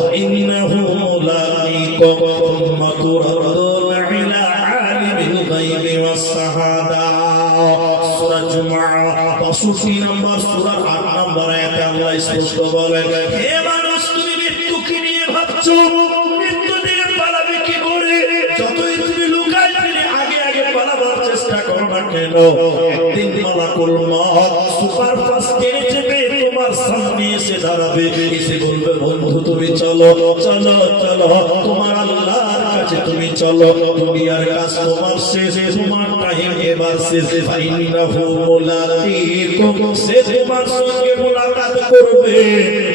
ফাইন্নাহু মুলাকীকুম সুম্মা তুরাদুনা ইলা আলিমিল গায়বি ওয়াস শাহাদা। সূরা জুমআ 65 নম্বর সূরা 8 নম্বর আয়াতে আল্লাহ স্পষ্ট বলেন, হে মানুষ, তুমি মৃত্যুকে নিয়ে ভাবছো, মৃত্যু থেকে পালাবে কি করে? যতই তুমি লুকায় ফিরে আগে আগে পালাবার চেষ্টা করো না কেন, একদিন মালাকুল মউত সুপারফাস্ট ট্রেনে চেপে তোমার সামনে এসে দাঁড়াবে, এসে বলবে, বন্ধু তুমি চলো চলো চলো, তোমার আল্লাহর কাছে তুমি চলো, দুনিয়ার কাজ তোমার শেষ, তোমার টাইম এবার শেষ। ফাইন্নাহু মুলাকীকুম, সে তোমার সঙ্গে মুলাকাত করবে,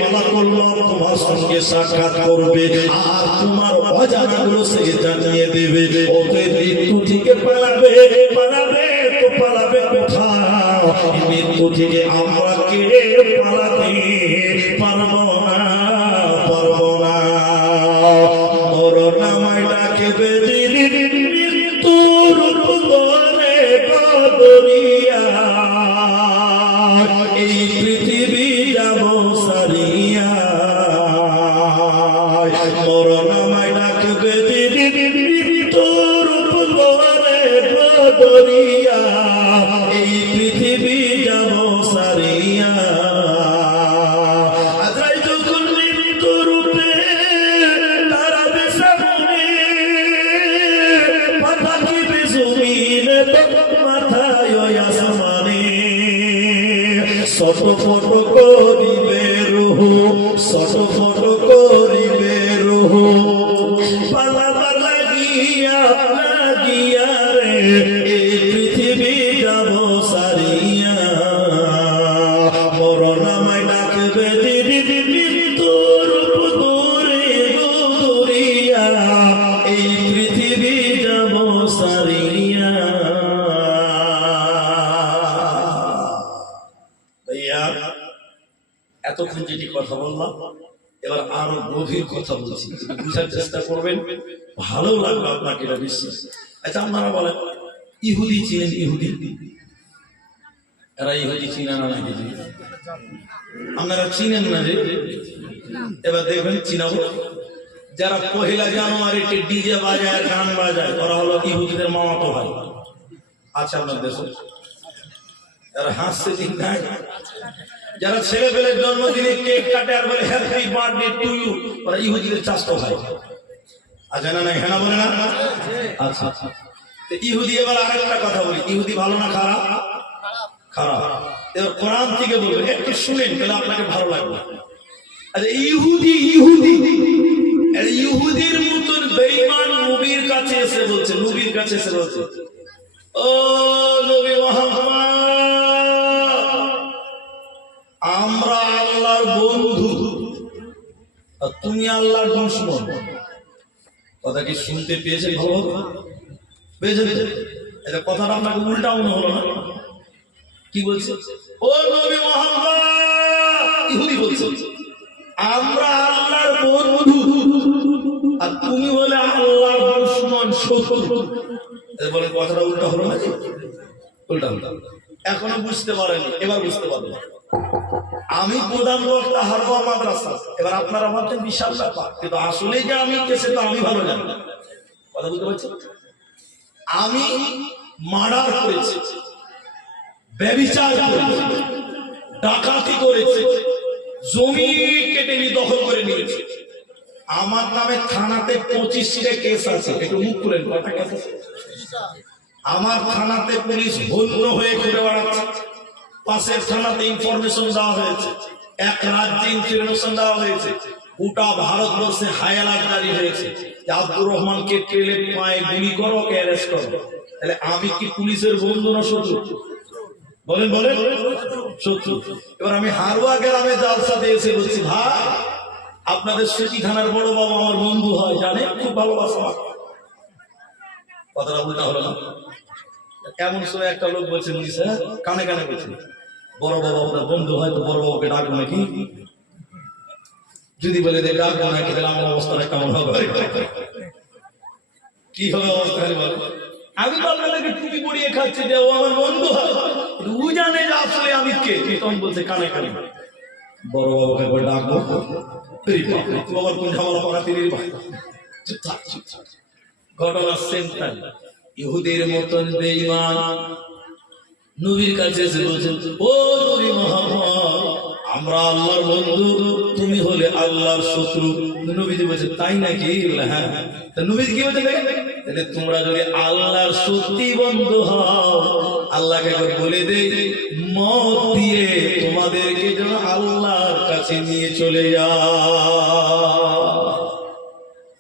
মালাকুল মউত তোমার সঙ্গে সাক্ষাৎ করবে, আর তোমার অজানাগুলো সে জানিয়ে দেবে। ওতে মৃত্যু থেকে পালাবে, পালাবে তো পালাবে কোথাও? মৃত্যু থেকে আমরা কে পালাতে পারবো না, পারবো না। করুণাময় ডাকে বেদিন মৃত্যুর দুয়ারে দরিয়া, এই পৃথিবী যাব সারিয়া। করুণাময় ডাকে বেদিন মৃত্যুর দুয়ারে দরিয়া, এই পৃথিবী যাব সারিয়া। ছটফট করিবে রুহ, ছটফট করিবে রুহ, পালাবার লাগিয়া লাগিয়া রে, এই পৃথিবী যাব সারিয়া। মরণাময় ডাকবে মৃত্যুর দূরে দূরিয়া, এই পৃথিবী যাব সারিয়া। এতক্ষণ যেটি কথা বললাম, এবার আরো গভীর কথা বলছি, বুঝার চেষ্টা করবেন, ভালো লাগবে আপনাকে এটা বিশ্বাস। আচ্ছা আপনারা বলেন, ইহুদি চিনেন? ইহুদি, এরা ইহুদি চিনে না নাকি? আপনারা চিনেন না যে? এবার দেখবেন চিনাবো। যারা 1 জানুয়ারিতে ডিজে বাজায়, গান বাজায়, ওরা হলো ইহুদিদের মামাতো ভাই। আচ্ছা আপনার দেশে এরা হাসছে ঠিক নাই? যারা ছেলে পেলের জন্মদিনে কেক কাটে আর বলে হ্যাপি বার্থডে টু ইউ, ওরা ইহুদিদের চাচতো ভাই। আচ্ছা না, হ্যাঁ না বলে না? আচ্ছা আচ্ছা, ইহুদি। এবার আরেকটা কথা বলি, ইহুদি ভালো না খারাপ? খারাপ। এবার কোরআন থেকে বলবেন, একটু শুনেন তাহলে আপনাকে ভালো লাগবে। আচ্ছা, ইহুদি ইহুদি ইহুদির মতন বেঈমান নবীর কাছে এসে বলছে, নবীর কাছে এসে বলছে, ও নবী মুহাম্মদ, আমরা আল্লাহর বন্ধু আর তুমি আল্লাহর দুশমন। কথা কি শুনতে পেয়েছেন? ভালো পেয়েছেন? এটা কথাটা আপনাকে উল্টা মনে হলো না? কি বলছে? ও নবী মুহাম্মদ, ইহুদি বলছে আমরা আল্লাহর বন্ধু আর তুমি বলে আল্লাহর দুশমন শত্রু। বলে কথাটা উল্টা হলো নাকি? উল্টা উল্টা এখনো বুঝতে পারেনি, এবার বুঝতে পারবে। আমি প্রধান বক্তা হারবা মাদ্রাসা, এবার আপনারা ভাবছেন বিশাল ব্যাপার, কিন্তু আসলে যে আমি কে সেটা আমি ভালো জানি। কথা বুঝতে পারছেন? আমি মার্ডার করেছি, ব্যভিচার করেছি, ডাকাতি করেছি, জমি কেটে নিয়ে দখল করে নিয়েছি। আমার নামে থানাতে 25টা কেস আছে। একটু মুখ খুলেন, কটা কেস আছে? আমার থানাতে পুলিশ বন্ধ হয়ে ঘুরে বেড়াচ্ছে, পাশের থানাতে ইনফরমেশন দেওয়া হয়েছে, এক রাজ্যে ইনফরমেশন দেওয়া হয়েছে, গোটা ভারতবর্ষে হাই অ্যালার্ট জারি হয়েছে যে আব্দুর রহমানকে ট্রেলে পায়ে গুলি করো, ওকে অ্যারেস্ট করো। তাহলে আমি কি পুলিশের বন্ধু না শত্রু? বলেন বলেন, শত্রু। এবার আমি হারোয়া গ্রামে জালসাতে এসে বলছি, ভাই আপনাদের সুতি থানার বড় বাবা আমার বন্ধু হয়, জানে খুব ভালোবাসা। কথাটা উল্টা হলো না? এমন সময় একটা লোক বলছে, স্যার কানে কানে বলছে, বড় বাবা ওদের বন্ধু হয় তো বড় বাবাকে ডাকবো নাকি? যদি বলে যে ডাকবো নাকি, তাহলে আমার অবস্থাটা কেমন হবে? কি হবে অবস্থা? আমি তো আপনাদেরকে টুপি পরিয়ে খাচ্ছি যে ও আমার বন্ধু হয়, ও জানে যে আসলে আমি কে। তখন বলছে কানে কানে বড় বাবাকে একবার ডাকবো। বাবার কোন ঝামেলা পাকা তিনি ভাই। ঘটনা সেম তাই। ইহুদের মতন বেঈমান নবীর কাছে এসে বলছেন, ও নবী মুহাম্মদ, আমরা আল্লাহর বন্ধু, তুমি হলে আল্লাহর শত্রু। নবীজি বলছে, তাই নাকি? হ্যাঁ। তা নবীজি কি বলছে? তাহলে তোমরা যদি আল্লাহর সত্যি বন্ধু হও, আল্লাহকে বলে দে মত দিয়ে তোমাদেরকে যেন আল্লাহর কাছে নিয়ে চলে যাও।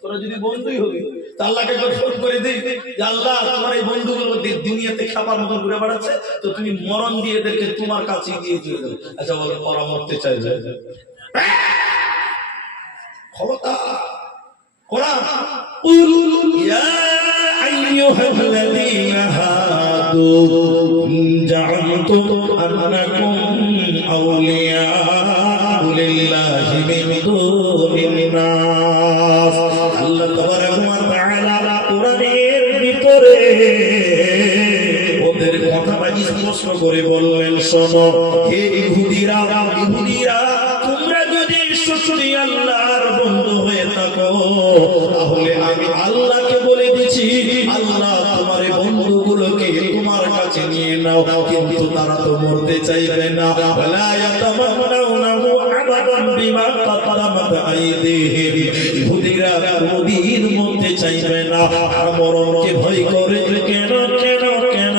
তোরা যদি বন্ধুই হবে, আল্লাহকে ফোন করে দিই যে আল্লাহ তোমার এই বন্ধুগুলো দুনিয়াতে খাবার মতো ঘুরে বেড়াচ্ছে, তো তুমি মরণ দিয়ে এদেরকে তোমার কাছে দিয়ে চলে যাবে। আচ্ছা বলো, পরামর্শ চাইবে খবরদার কোরআন কুল ইয়া আইয়ুহাল্লাযীনা হাদু জাআলতুম আন্নাকুম আউলিয়াউ লিল্লাহি মিন দুনিন নাস। আল্লাহ তাবারাক ওয়া তাআলা কোরআনের ভিতরে ওদের কথাটা স্পষ্ট করে বললেন, শোনো হে ইহুদিরা, তোমরা যদি সত্যি আল্লাহর বন্ধু হয়ে থাকো, তাহলে আমি আল্লাহকে বলে দিচ্ছি, আল্লাহ তোমার বন্ধুগুলোকে তোমার কাছে নিয়ে নাও। কিন্তু তারা তো মরতে চাইবে না। ওয়ালা ইয়াতামান্নাউনাহু আবাদান বিমা কাদ্দামাত আইদিহিম। ইহুদিরা কোনদিন মরতে চাইবে না, আর মরণকে ভয় করে। কেন কেন কেন?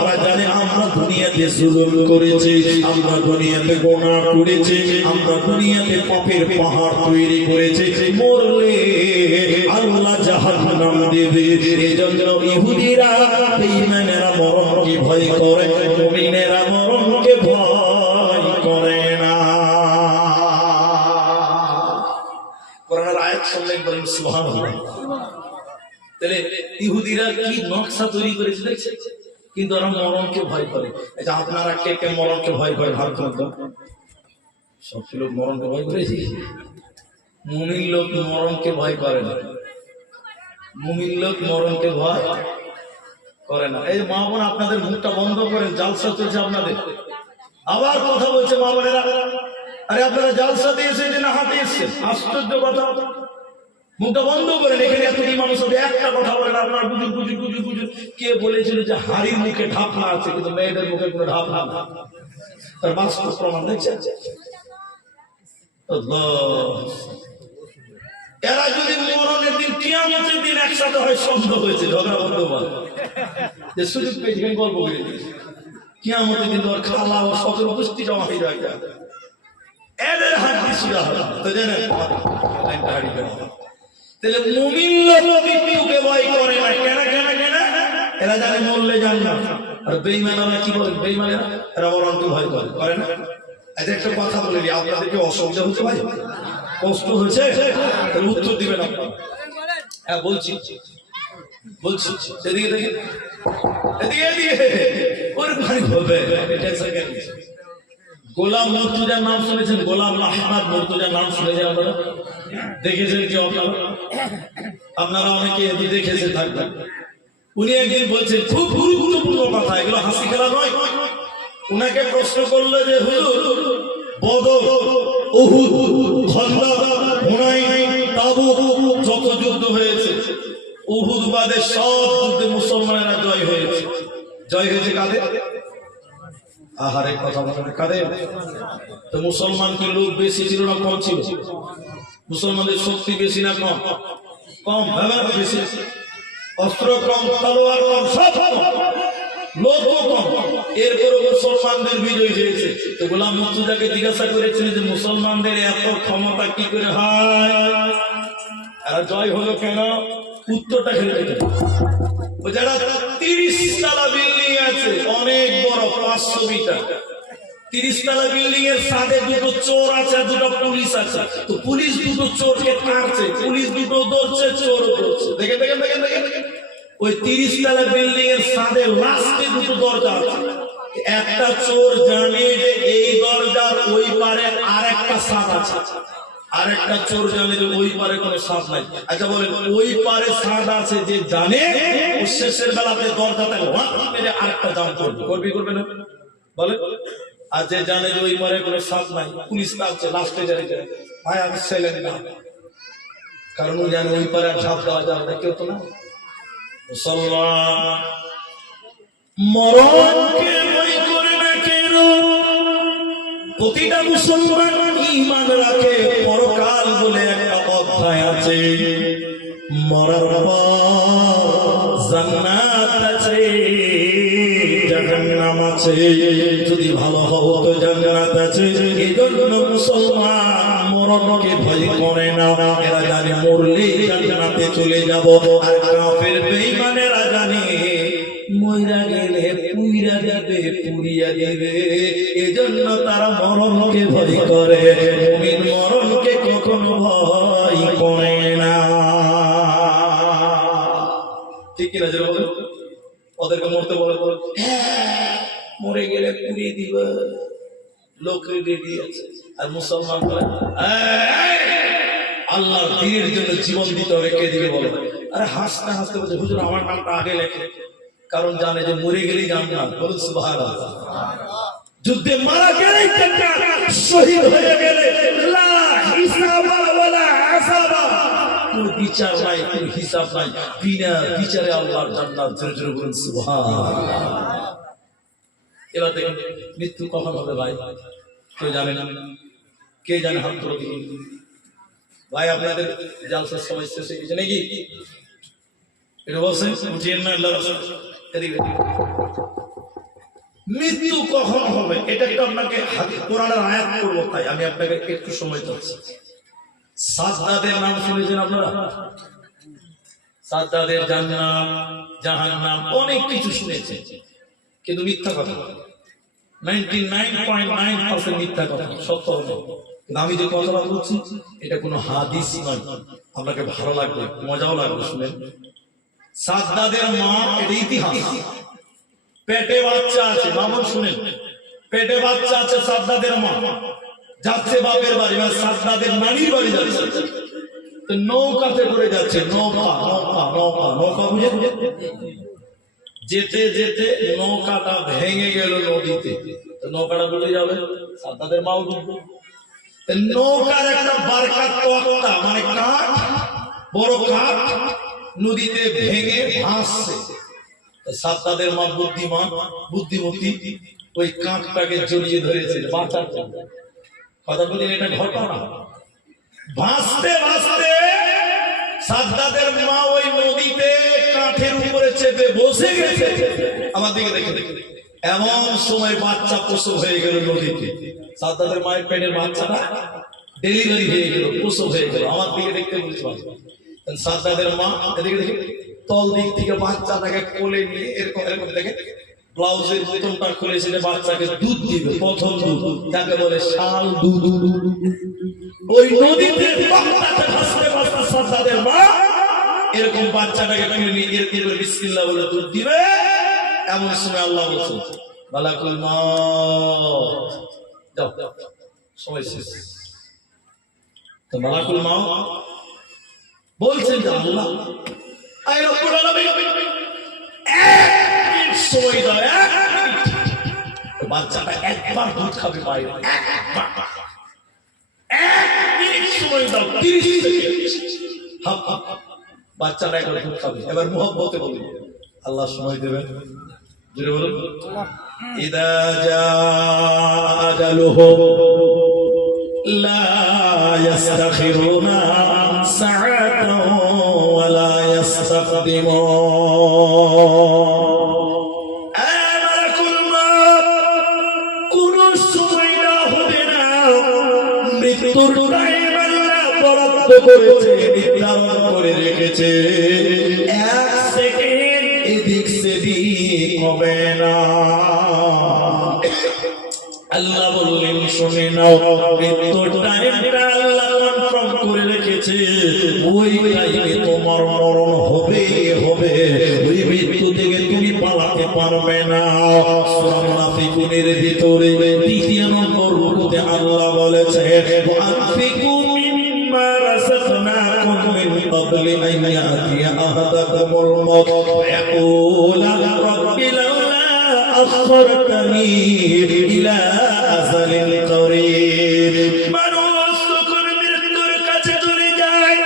ওরা জানে আমরা দুনিয়াতে জুলুম করেছি, আমরা দুনিয়াতে গুনাহ করেছি, আমরা দুনিয়াতে পাপের পাহাড় তৈরি করেছি, মরলে আল্লাহ জাহান্নাম দেবে। এজন্য ইহুদিরা বেঈমানেরা মরণকে ভয় করে, মুমিনেরা মরণকে ভয় করে না। কোরআনের আয়াত শুনলেন, বলেন সুবহানাল্লাহ। তাহলে ইহুদিরা কি নকশা তৈরি করেছে দেখছেন? কিন্তু ওরা মরণকে ভয় করে। আচ্ছা আপনারা কে কে মরণকে ভয় করেন? হাত তুলুন। সব লোক মরণকে ভয় করেছি? মুমিন লোক মরণকে ভয় করে না। মুমিন লোক মরণকে ভয় করে না। এই মা বোন আপনাদের মুখটা বন্ধ করেন, জালসা চলছে আপনাদের। আবার কথা বলছে মা বোনেরা, আরে আপনারা জালসা দিয়ে এসেছেন না হাতে এসেছেন? আশ্চর্য কথা। মুখটা বন্ধ করেন। এখানে এতটি মানুষ হবে, একটা কথা বলেন আপনারা বুঝুন বুঝুন বুঝুন বুঝুন। কে বলেছিল যে হাড়ির মুখে ঢাকনা আছে কিন্তু মেয়েদের মুখে কোনো ঢাকনা না? তার বাস্তব প্রমাণ দেখছেন। এরা যদি মরণের দিন কিয়ামতের দিন একসাথে হয়, সন্দেহ হয়েছে, ঝগড়া বন্ধ বলে যে সুযোগ পেয়েছে গল্প করে দিয়েছে। কিয়ামতের দিন ওর খালা ও সকল গোষ্ঠী জমা হয়ে যায়, এদের হাড্ডি সুরা হবে তো জানেন। তাহলে মুমিন লোক মৃত্যুকে ভয় করে না। কেন কেন কেন? এরা জানে মরলে জান না। আর বেঈমানেরা কি বলে? বেঈমানেরা এরা মরণকে ভয় করে, করে না? আচ্ছা একটা কথা বলে দিই, আপনাদেরকে অসুবিধা হচ্ছে ভাই, কষ্ট হয়েছে? তাহলে উত্তর দিবেন আপনারা। হ্যাঁ বলছি বলছি, এদিকে দেখেন, এদিকে এদিকে ওর ভাই হবে। গোলাম মুর্তজার নাম শুনেছেন? গোলাম আহমদ মুর্তজার নাম শুনেছেন আপনারা? দেখেছেন কি আপনারা? আপনারা অনেকে দেখেছেন থাকবেন। উনি একদিন বলছেন খুব গুরুত্বপূর্ণ কথা, এগুলো হাসি খেলা নয়। উনাকে প্রশ্ন করলো যে হুজুর, বদর, উহুদ, খন্দক, হুনাইন, তাবুক যত যুদ্ধ হয়েছে, উহুদ বাদে সব যুদ্ধে মুসলমানেরা জয় হয়েছে। জয় হয়েছে কাদের? আহারে কথা বলেন কাদের? তো মুসলমান কি লোক বেশি ছিল না কম ছিল? মুসলমানদের শক্তি বেশি না কম? কম। বেশি। অস্ত্র কম, তলোয়ার কম, সব লোক কম, এরপরে মুসলমানদের বিজয় হয়েছে। তো গোলাম মুর্তজাকে জিজ্ঞাসা করেছিলেন যে মুসলমানদের এত ক্ষমতা কি করে হয়, আর জয় হলো কেন? উত্তরটা খেলে যারা 30 তলা বিল্ডিং আছে, অনেক বড়, 500 মিটার, 30 তলা বিল্ডিং এর সাথে দুটো চোর আছে আর দুটো পুলিশ আছে। তো পুলিশ দুটো চোরকে কাটছে, পুলিশ দুটো ধরছে, চোর ধরছে। দেখেন দেখেন দেখেন দেখেন, ওই 30 তলা বিল্ডিং এর সাথে লাস্টে দুটো দরজা আছে। একটা চোর জানে যে এই দরজার ওই পারে আর একটা সাপ আছে, আর একটা চোর জানে যে ওই পারে কোনো সাপ নাই। আচ্ছা বলেন, ওই পারে সাপ আছে যে জানে, ও শেষের বেলাতে দরজাটা মেরে আরেকটা জাম করবে, করবে না বলে? আর যে জানে যে ওই পারে কোনো সাপ নাই, পুলিশ কাটছে, লাস্টে জানে ভাই আমি ছেলে না, কারণ ও জানে ওই পারে আর ঝাঁপ দেওয়া যাবে না, কেউ তো না। মুসলমান মরণকে ভয় করে না কেন? প্রতিটা মুসলমান ঈমান রাখে, পরকাল বলে একটা অধ্যায় আছে, মরার পর জান্নাত আছে, জাহান্নাম আছে, যদি ভালো হও তো জান্নাত আছে। এই জন্য মুসলমান মরণকে ভয় করে না, এরা জানে মরলেই জান্নাতে চলে যাব। আর কাফের বেঈমানেরা জানে মইরা গেলে পুইরা যাবে, পুড়িয়া দিবে, এজন্য তারা মরণকে ভয় করে। মুমিন মরণকে কখনো ভয় করে না, ঠিক কিনা? যেন বলেন ওদেরকে মরতে বলে মরে গেলে পুড়িয়ে দিবে, লোক রেডি আছে। আর মুসলমান বলে আল্লাহর দ্বীনের জন্য জীবন দিতে হবে, কে দিবে বলে? আরে হাসতে হাসতে বলছে হুজুর আমার নামটা আগে লেখে, কারণ জানে যে মরে গেলেই জান্নাত। বলুন সুবহানাল্লাহ। যুদ্ধে মারা গেলেই জান্নাত, শহীদ হয়ে গেলে লা হিসাবা ওয়ালা আসাবা, কোনো বিচার নাই, কোনো হিসাব নাই, বিনা বিচারে আল্লাহর জান্নাত। জোরে জোরে বলুন সুবহানাল্লাহ। এবার দেখেন মৃত্যু কখন হবে ভাই? কেউ জানে না? কে জানে? হাত তুলে দিন ভাই। আপনাদের জালসার সময় শেষ হয়ে গেছে নাকি? এটা বলছেন উঠিয়েন না, আল্লাহ রাসূল এদিকে। মৃত্যু কখন হবে এটা একটু আপনাকে কোরআনের আয়াত পড়বো, তাই আমি আপনাকে একটু সময় দিচ্ছি। সাদ্দাদের নাম শুনেছেন আপনারা? সাদ্দাদের জান্নাত, জাহান্নাম, অনেক কিছু শুনেছেন, কিন্তু মিথ্যা কথা। 99.9% মিথ্যা কথা, সত্য নয়। আমি যে কথাটা বলছি এটা কোনো হাদিস নয়, আপনাকে ভালো লাগবে, মজাও লাগবে শুনেন। সাদ্দাদের মা, এটা ইতিহাস। পেটে বাচ্চা আছে, বাবা শুনেন, পেটে বাচ্চা আছে, সাদ্দাদের মা যাচ্ছে বাপের বাড়ি, বা সাদ্দাদের নানির বাড়ি যাচ্ছে, তো নৌকাতে করে যাচ্ছে। নৌকা নৌকা নৌকা নৌকা বুঝে যেতে যেতে নৌকাটা ভেঙে গেল নদীতে, তো নৌকাটা ডুবে যাবে, সাদ্দাদের মাও ডুববে। নৌকার একটা বারকা তক্তা মানে কাঠ, বড় কাঠ নদীতে ভেঙে ভাসছে। সাদ্দাদের মা বুদ্ধিমান, বুদ্ধিমতী, ওই কাঠটাকে জড়িয়ে ধরেছে বাঁচার জন্য। কথা বলি এটা ঘটনা। ভাসতে ভাসতে সাদ্দাদের মা ওই নদীতে কাঠের উপরে চেপে বসে গেছে। আমার দিকে দেখে দেখে এমন সময় বাচ্চা প্রসব হয়ে গেল নদীতে। সাদ্দাদের মায়ের পেটের বাচ্চাটা ডেলিভারি হয়ে গেল, প্রসব হয়ে গেল। আমার দিকে দেখতে বলছি, সাদ্দাদের মা এদিকে দেখে তল দিক থেকে বাচ্চাটাকে কোলে নিয়ে এরকম এরকম দেখে ব্লাউজের বোতামটা খুলে সেটা বাচ্চাকে দুধ দিবে, প্রথম দুধ, যাকে বলে শাল দুধ। ওই নদীতে ভাসতে ভাসতে সাদ্দাদের মা এরকম বাচ্চাটাকে তুলে নিয়ে এরকম বিসমিল্লাহ বলে দুধ দিবে। এমন সময় আল্লাহ বলছেন মালাকুল মউত যাও সময় শেষ। তো মালাকুল মাউত বলছেন যে আল্লাহ আয় রব্বুল আলামিন এক সময় দাও, বাচ্চাটা একবার দুধ খাবে বাইরে, এক সময় দাও 30 সেকেন্ড বাচ্চাটা একবার দুধ খাবে। এবার মুহাব্বতে বলি আল্লাহ সময় দেবেন, জোরে বলুন ইদা জা আজালুহু লা ইস্তাখিরুনা সাআতান ওয়া লা ইস্তাকদিমুন। আমালাকুল মাউত কোন সময় না হবে না, মৃত্যুর টাইম আল্লাহ বরাদ্দ করেছে, নির্ধারণ করে রেখেছে, এক সেকেন্ড এদিক সেদিক হবে না। আল্লাহ বললেন শুনে নাও, মৃত্যুর টাইমটা আল্লাহ কনফার্ম করে রেখেছে, ওই টাইমে তোমার মরণ হবে হবে, ওই মৃত্যু থেকে তুমি পালাতে পারবে না। সূরা মুনাফিকুনের ভিতরে ৩য় নম্বর রুকুতে আল্লাহ বলেছে ওয়ানফিকু মিম্মা রাযাকনাকুম মিন ক্বাবলি আন ইয়াতিয়া আহাদাকুমুল মাউত ফায়াকুলা রাব্বি লাউলা আখখারতানি ইলা আজালিন করিব। মানুষ যখন মৃত্যুর কাছে চলে যায়,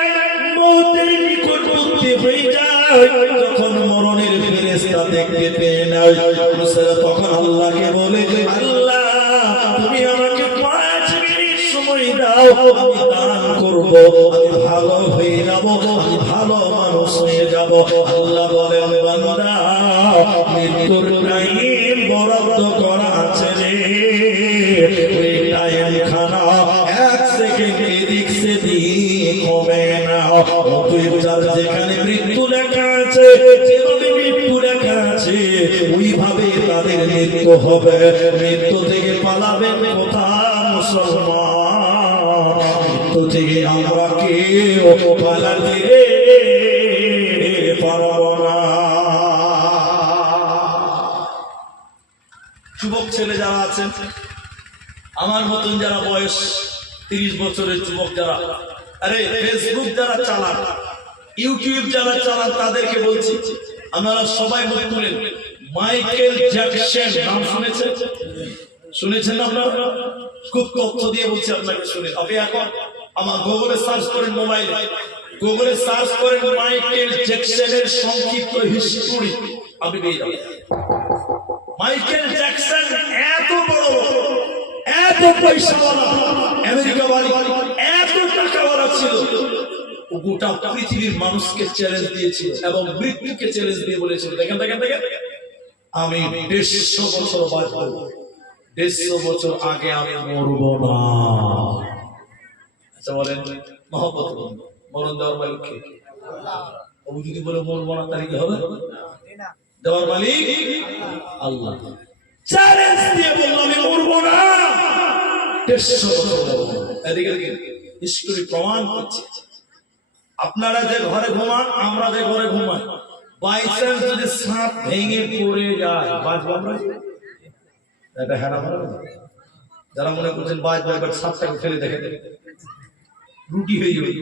মৌতের নিকটবর্তী হয়ে যায়, যখন মরণের ফেরেশতা দেখতে পেয়ে নেয়, তখন আল্লাহকে বলে আল্লাহ তুমি আমাকে 5 মিনিট সময় দাও, আমি দান করব, আমি ভালো হয়ে যাব, আমি ভালো মানুষ হয়ে যাব। আল্লাহ বলেন বান্দা মৃত্যুর টাইম বরাদ্দ করা আছে রে, ওই টাইম খানা এক সেকেন্ড এদিক সেদিক হবে না। যেখানে মৃত্যু লেখা আছে, যেভাবে মৃত্যু লেখা আছে ওইভাবে তাদের মৃত্যু হবে। মৃত্যু থেকে পালাবেন কোথা মুসলমান? মৃত্যু থেকে আমরা কেউ পালাতে পারব না। যুবক ছেলে যারা আছেন, আমার মতন যারা বয়স 30 বছরের যুবক যারা, আরে ফেসবুক যারা চালান, ইউটিউব যারা চালান, তাদেরকে বলছি আপনারা সবাই মনে করেন মাইকেল জ্যাকসন নাম শুনেছেন? শুনেছেন না আপনারা? খুব তথ্য দিয়ে বলছি আপনাকে, শুনে আপনি এখন আমার গুগলে সার্চ করেন, মোবাইলে গুগলে সার্চ করেন মাইকেল জ্যাকসনের সংক্ষিপ্ত হিস্টরি, আপনি পেয়ে যাবেন। মাইকেল জ্যাকসন এত বড়, এত পয়সাওয়ালা, আমেরিকা বাড়ি, এত টাকাওয়ালা ছিল, গোটা পৃথিবীর মানুষকে চ্যালেঞ্জ দিয়েছিল এবং মৃত্যুকে চ্যালেঞ্জ দিয়ে বলেছিল দেখেন দেখেন দেখেন আমি 150 বছর বাঁচব, 150 বছর আগে আমি মরব না। আচ্ছা বলেন মহব্বত মরণ দেওয়ার মালিক কে? ও যদি বলে মরব না তাহলে কি হবে? দেওয়ার মালিক আল্লাহ। চ্যালেঞ্জ দিয়ে বলল আমি মরব না, 150 বছর। এদিকে হিস্টরি প্রমাণ করছে। আপনারা যে ঘরে ঘুমান, আমরা যে ঘরে ঘুমাই, বাই চান্স যদি সাপ ভেঙে পড়ে যায়, বাঁচবো আমরা? এটা হেরা মারা। যারা মনে করছেন বাঁচবো, একবার সাপটাকে ফেলে দেখে রুটি হয়ে যাবে।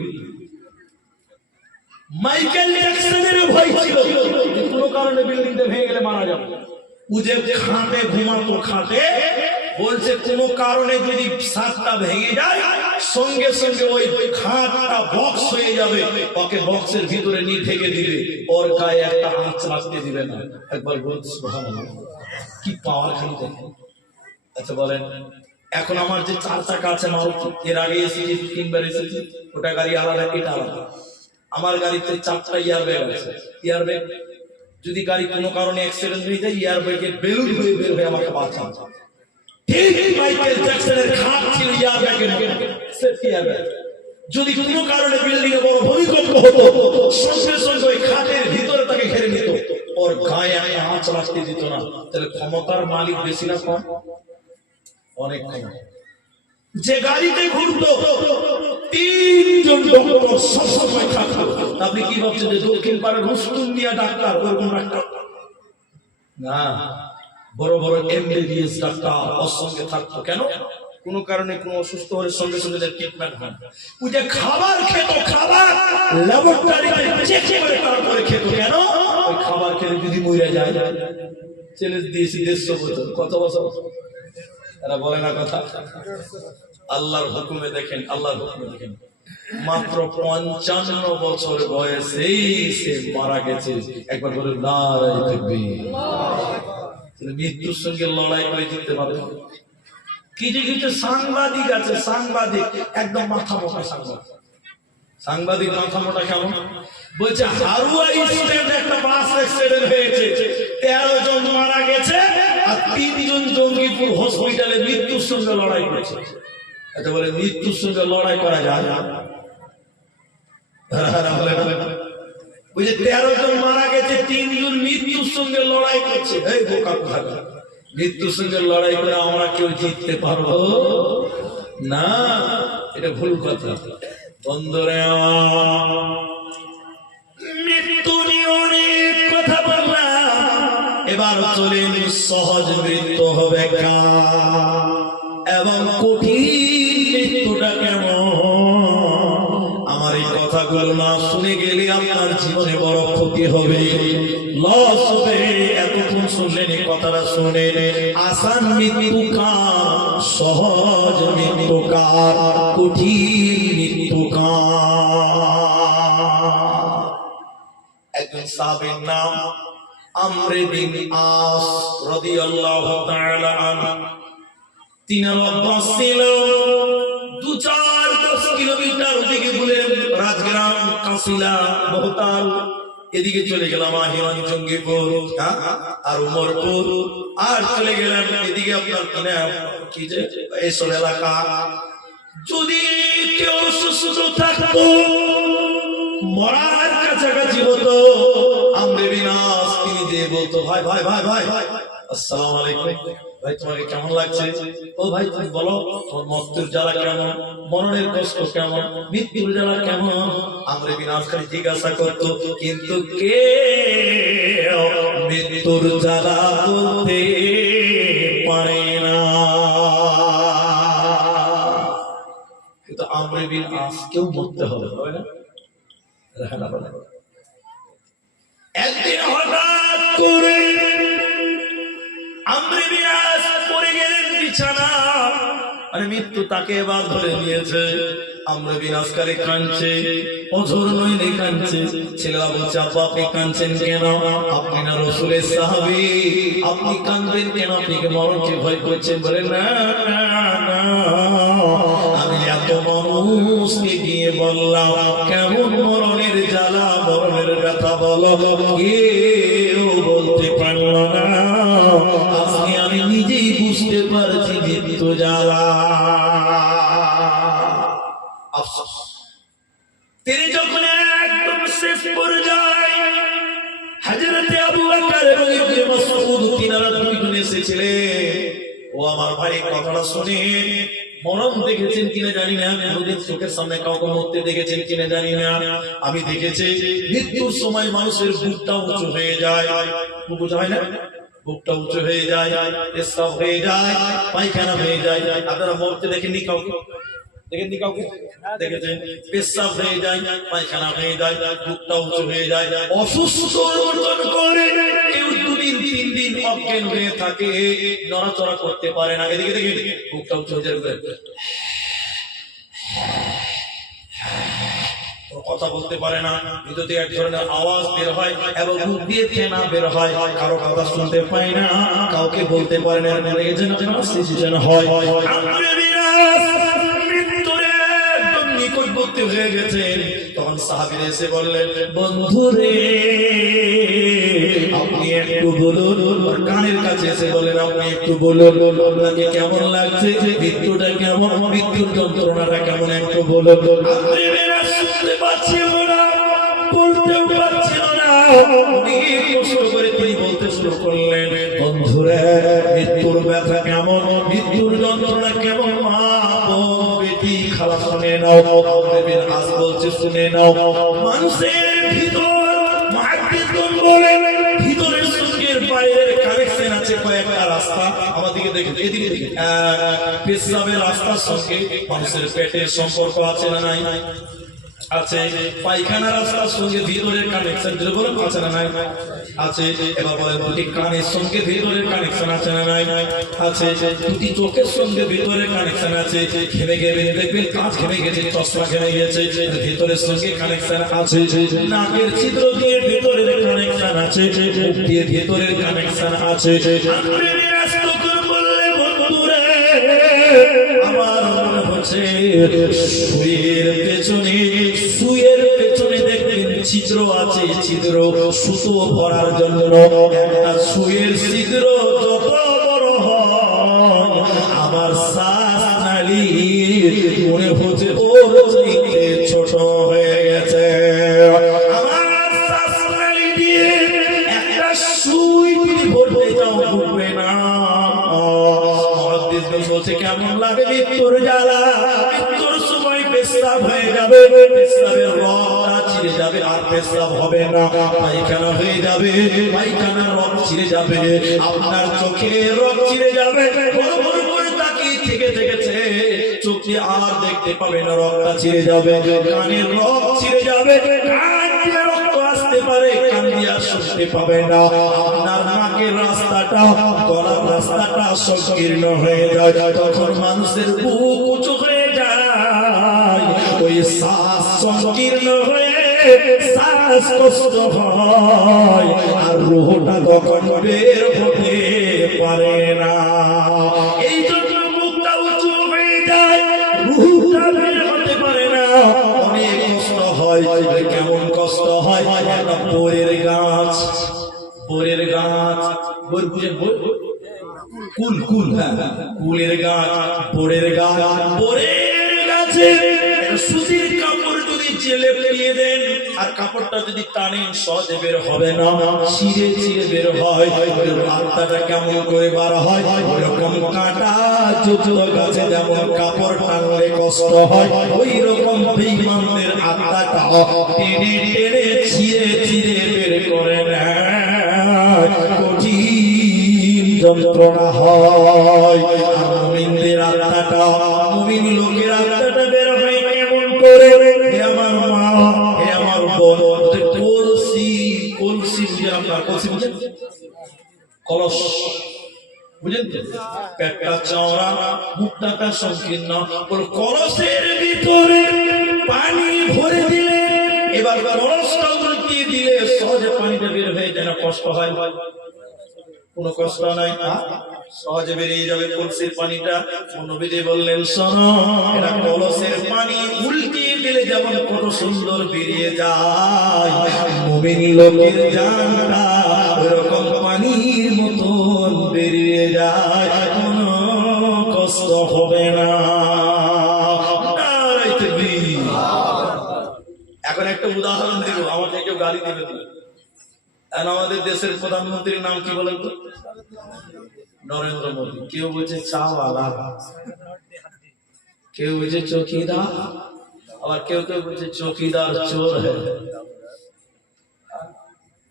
মাইকেল জ্যাকসনের ভয় ছিল যে কোনো কারণে বিল্ডিংটা ভেঙে গেলে মারা যাবে। ও যে খাটে ঘুমাতো, খাটে বলছে কোনো কারণে যদি ছাদটা ভেঙে যায়, সঙ্গে সঙ্গে ওই খাটটা বক্স হয়ে যাবে, ওকে বক্সের ভিতরে নিয়ে ঢেকে দিবে, ওর গায়ে একটা আঁচ লাগতে দিবে না। একবার বলছে সুবহানাল্লাহ, কি পাওয়ার খালি দেখেন। আচ্ছা বলেন, এখন আমার যে 4 চাকা আছে মারুতি, এর আগে এসেছি 3 বার এসেছি, ওটা গাড়ি আলাদা, এটা আলাদা। আমার গাড়িতে 4টা এয়ারব্যাগ আছে। এয়ারব্যাগ যদি গাড়ি কোনো কারণে অ্যাক্সিডেন্ট হয়ে যায়, এয়ারব্যাগের বেলুন হয়ে বের হয়ে আমাকে বাঁচাবে। ঠিক মাইকেল জ্যাকসনের খাট ছিল এয়ারব্যাগের সেফটি এয়ারব্যাগ। যদি কোনো কারণে বিল্ডিং এ বড় ভূমিকম্প হতো, সঙ্গে সঙ্গে ওই খাটের ভিতরে তাকে ঘিরে নিত, ওর গায়ে একটা আঁচ লাগতে দিত না। তাহলে ক্ষমতার মালিক বেশি না কম? অনেক কম। যে গাড়িতে ঘুরতো 3 জন ডক্টর সবসময় থাকতো, আপনি কি ভাবছেন যে দক্ষিণ পাড়ার রুস্তুম মিয়া ডাক্তার ওরকম ডাক্তার না? বড় বড় এমবিবিএস ডাক্তার ওর সঙ্গে থাকতো। কেন? কোনো কারণে কোনো অসুস্থ হলে সঙ্গে সঙ্গে ট্রিটমেন্ট হয়। ওই যে খাবার খেত, খাবার ল্যাবরেটরিতে চেক করে তারপরে খেত। কেন? ওই খাবার খেলে যদি মরে যায়। চ্যালেঞ্জ দিয়েছি 150 বছর, কত বছর এরা বলে না কথা। আল্লাহর হুকুমে দেখেন, আল্লাহর হুকুমে দেখেন, মাত্র 55 বছর বয়সেই সে মারা গেছে। একবার বলে নারায়ে তাকবীর। মৃত্যুর সঙ্গে লড়াই করে জিততে পারবে। কিছু কিছু সাংবাদিক আছে, সাংবাদিক একদম মাথা মোটা সাংবাদিক। সাংবাদিক মাথা মোটা কেমন? বলছে হারুয়া স্টেট একটা বাস অ্যাক্সিডেন্ট হয়েছে, 13 জন মারা গেছে আর 3 জন জঙ্গিপুর হসপিটালে মৃত্যুর সঙ্গে লড়াই করছে। এটা বলে মৃত্যুর সঙ্গে লড়াই করা যায় না। ওই যে 13 জন মারা গেছে, 3 জন মৃত্যুর সঙ্গে লড়াই করছে। এই বোকা কোথাকার, মৃত্যুর সঙ্গে লড়াই করে আমরা কেউ জিততে পারবো না, এটা ভুল কথা। বন্ধুরা, মৃত্যু নিয়ে অনেক কথা বললাম, এবার চলেন সহজ মৃত্যু হবে এবং কঠিন মৃত্যুটা কেমন। আমার এই কথাগুলো না শুনে গেলে আপনার জীবনে বড় ক্ষতি হবে, লস হবে। এতক্ষণ শুনলেন, এই কথাটা শুনে আসান মৃত্যু কার, সহজ মৃত্যু কার, কঠিন মৃত্যু কার। একজন সাহাবীর নাম আমর বিন আস রাদিয়াল্লাহু তাআলা আনহু। তিনার অভ্যাস ছিল 2-4-10 কিলোমিটার ওদিকে বলে রাজগ্রাম, কাশিলা, বহুতাল, এদিকে চলে গেলাম আহিরান, জঙ্গিপুর আর উমরপুর, আর চলে গেলাম এদিকে আপনার কিনা কি যে এইসব এলাকা। যদি কেউ সুস্থ থাকতো, মরার কাছাকাছি হতো, আমরে বিন আস তিনি দিয়ে বলতো, ভাই ভাই ভাই ভাই আসসালামু আলাইকুম, ভাই তোমাকে কেমন লাগছে? ও ভাই তুমি বলো, তোমার মৃত্যুর জ্বালা কেমন, মরণের কষ্ট কেমন, মৃত্যুর জ্বালা কেমন? আমরে বিন আস খালি জিজ্ঞাসা করতো, কিন্তু কে মৃত্যুর জ্বালা বলতে পারে না। কিন্তু আমরে বিন আস কেউ মরতে হবে না। একদিন হঠাৎ করে আমরে বিন আস পড়ে গেলেন বিছানা, আর মৃত্যু তাকে এবার ধরে নিয়েছে। আমরে বিন আস কারে কাঁদছে, অঝর নইলে কাঁদছে। ছেলেরা বলছে, আব্বা আপনি কাঁদছেন কেন? আপনি না রাসূলের সাহাবী, আপনি কাঁদবেন কেন? আপনি কি মরণকে ভয় করছেন? বলে না না, আমি এত মানুষকে গিয়ে বললাম কেমন মরণের জ্বালা, মরণের ব্যথা বলো, কেউ বলতে পারল না। আজকে আমি নিজেই বুঝতে পারছি মৃত্যু জ্বালা। আফসোস, তিনি যখন একদম শেষ পর্যায়ে হযরতে আবু বকর এবং ইবনে মাসউদ তিনারা দুইজন এসেছিলেন। ও আমার ভাই, কথাটা শুনে মরণ দেখেছেন কিনা জানি না, কোনদিন চোখের সামনে কাউকে মরতে দেখেছেন কিনা জানি না, আমি দেখেছি মৃত্যুর সময় মানুষের বুকটা উঁচু হয়ে যায়। বুক হয় না, বুকটা উঁচু হয়ে যায়, পেশাব হয়ে যায়, পায়খানা হয়ে যায়। আপনারা মরতে দেখেননি কাউকে? দেখেননি কাউকে? দেখেছেন? পেশাব হয়ে যায়, পায়খানা হয়ে যায়, বুকটা উঁচু হয়ে যায়, অসুস্থ অনুভব করে, কেউ 2-3 দিন অজ্ঞান হয়ে থাকে, নড়াচড়া করতে পারে না। এদিকে দেখেন বুকটা উঁচু হয়ে যায়, কথা বলতে পারে না, ভিতরে এক ধরনের আওয়াজ বের হয় এবং মুখ দিয়ে ফেনা বের হয়, কারো কথা শুনতে পায় না, কাউকে বলতে পারে না। যেন হয় নিকটবর্তী হয়ে গেছেন। তখন সাহাবীরা এসে বললেন, বন্ধুরে আপনি একটু বলুন, কানের কাছে এসে বলেন আপনি একটু বলুন, আপনাকে কেমন লাগছে, মৃত্যুটা কেমন, মৃত্যুর যন্ত্রণাটা কেমন, একটু বলুন। শুনতে পাচ্ছিল না, বলতেও পারছিল না, অনেক কষ্ট করে তিনি বলতে শুরু করলেন, বন্ধুরে মৃত্যুর ব্যথা কেমন, মৃত্যুর যন্ত্রণা কেমন, মা বেটি খালা শুনে নাও। আমর বিন আস বলছে, শুনে নাও। মানুষের ভিতর মুহাদ্দিসগণ বলেন ভিতরের সঙ্গে বাইরের কানেকশন আছে কয়েকটা রাস্তা, আমাদেরকে দেখে এদিকে দেখে পেশাবের রাস্তার সঙ্গে মানুষের পেটের সম্পর্ক আছে না নাই? আছে। পায়খানা রাস্তার সঙ্গে ভিতরের কানেকশন যেগুলো আছে না নাই? আছে। এবার বলে দুটি কানের সঙ্গে ভিতরের কানেকশন আছে না নাই? আছে। দুটি চোখের সঙ্গে ভিতরের কানেকশন আছে। ঘেমে গেলে দেখবেন কাঁচ ঘেমে গেছে, চশমা ঘেমে গেছে, ভিতরের সঙ্গে কানেকশন আছে। নাকের ছিদ্র দিয়ে ভিতরের কানেকশন আছে, মুখ দিয়ে ভিতরের কানেকশন আছে। আমার মনে হচ্ছে সুয়ের পেছনে দেখবেন ছিদ্র আছে, ছিদ্র সুতো ভরার জন্য। একটা সুয়ের ছিদ্র যত বড় হয় আমার শ্বাস নালী মনে হচ্ছে ওর চাইতে ছোট হয়ে গেছে। আমার শ্বাস নালী দিয়ে একটা সুই যদি ভরতে যাও ঢুকবে না। বলছে কেমন লাগে মৃত্যুর জ্বালা, মৃত্যুর সময় পেশাব হয়ে যাবে, পেশাবের রক্তটা ছিঁড়ে যাবে আর পেশাব হবে না, পায়খানা হয়ে যাবে, পায়খানার রক্ত ছিঁড়ে যাবে, আপনার চোখে রক্ত ছিঁড়ে যাবে, বড় বড় করে তাকিয়ে থেকে থেকেছে, চোখে আর দেখতে পাবে না, রক্তটা ছিঁড়ে যাবে, কানের রক্ত ছিঁড়ে যাবে, কান দিয়ে রক্ত আসতে পারে, কান দিয়ে আর শুনতে পাবে না, আপনার নাকের রাস্তাটা, গলার রাস্তাটা সংকীর্ণ হয়ে যায়, তখন মানুষের বুক উঁচু হয়ে যায়, ওই শ্বাস সংকীর্ণ হয়ে শ্বাস কষ্ট হয়, আর রুহটা তখন বের হতে পারে না। এই জন্য মুখটা উঁচু হয়ে যায়, রুহটা বের হতে পারে না, অনেক কষ্ট হয়। কেমন কষ্ট হয়? একটা বোরের গাছ, বোরের গাছ, বোর বুঝে বোর, কুল কুল, হ্যাঁ কুলের গাছ, বোরের গাছ, বোরের গাছে সুতির কাপড় যদি জেলে ফেলিয়ে দেন আর কাপড়টা যদি টানেন সহজে বের হবে না, ছিঁড়ে ছিঁড়ে বের হয়, রাস্তাটা কেমন করে বার হয়, ওইরকম কাঁটা যুক্ত গাছে যেমন কাপড় টানলে কষ্ট হয়, ওই রকম বেঈমানদের আত্মাটা টেনে টেনে ছিঁড়ে ছিঁড়ে বের করে নেয়, কঠিন যন্ত্রণা হয়। আর মুমিনদের আত্মাটা, মুমিন লোকের আত্মাটা বের হয় কেমন করে? হে আমার মা, হে আমার বোন, কলসি, কলসি বুঝে, আপনার কলসি বুঝেন? কলস বুঝেন তো? পেটটা চওড়া, মুখটা সংকীর্ণ, ওর কলসের ভিতরে পানি ভরে দিলে, এবার কলসটা উল্টিয়ে দিলে সহজে পানিটা বের হয়ে যায় না, কষ্ট হয়? কোনো কষ্ট নাই, সহজে বেরিয়ে যাবে কলসির পানিটা। নবীজি বললেন শোনো, এটা কলসের পানি উল্টিয়ে দিলে যেমন কত সুন্দর বেরিয়ে যায়, মুমিন লোকের জানটা ওরকম পানির মতন বেরিয়ে যায়, কোনো কষ্ট হবে না। এখন একটা উদাহরণ দেব, আমাকে কেউ গালি দেবে না। আমাদের দেশের প্রধানমন্ত্রীর নাম কি বলেন তো? নরেন্দ্র মোদী। কেউ বলছে চাওয়ালা, কেউ বলছে চৌকিদার, আবার কেউ কেউ বলছে চৌকিদার চোর।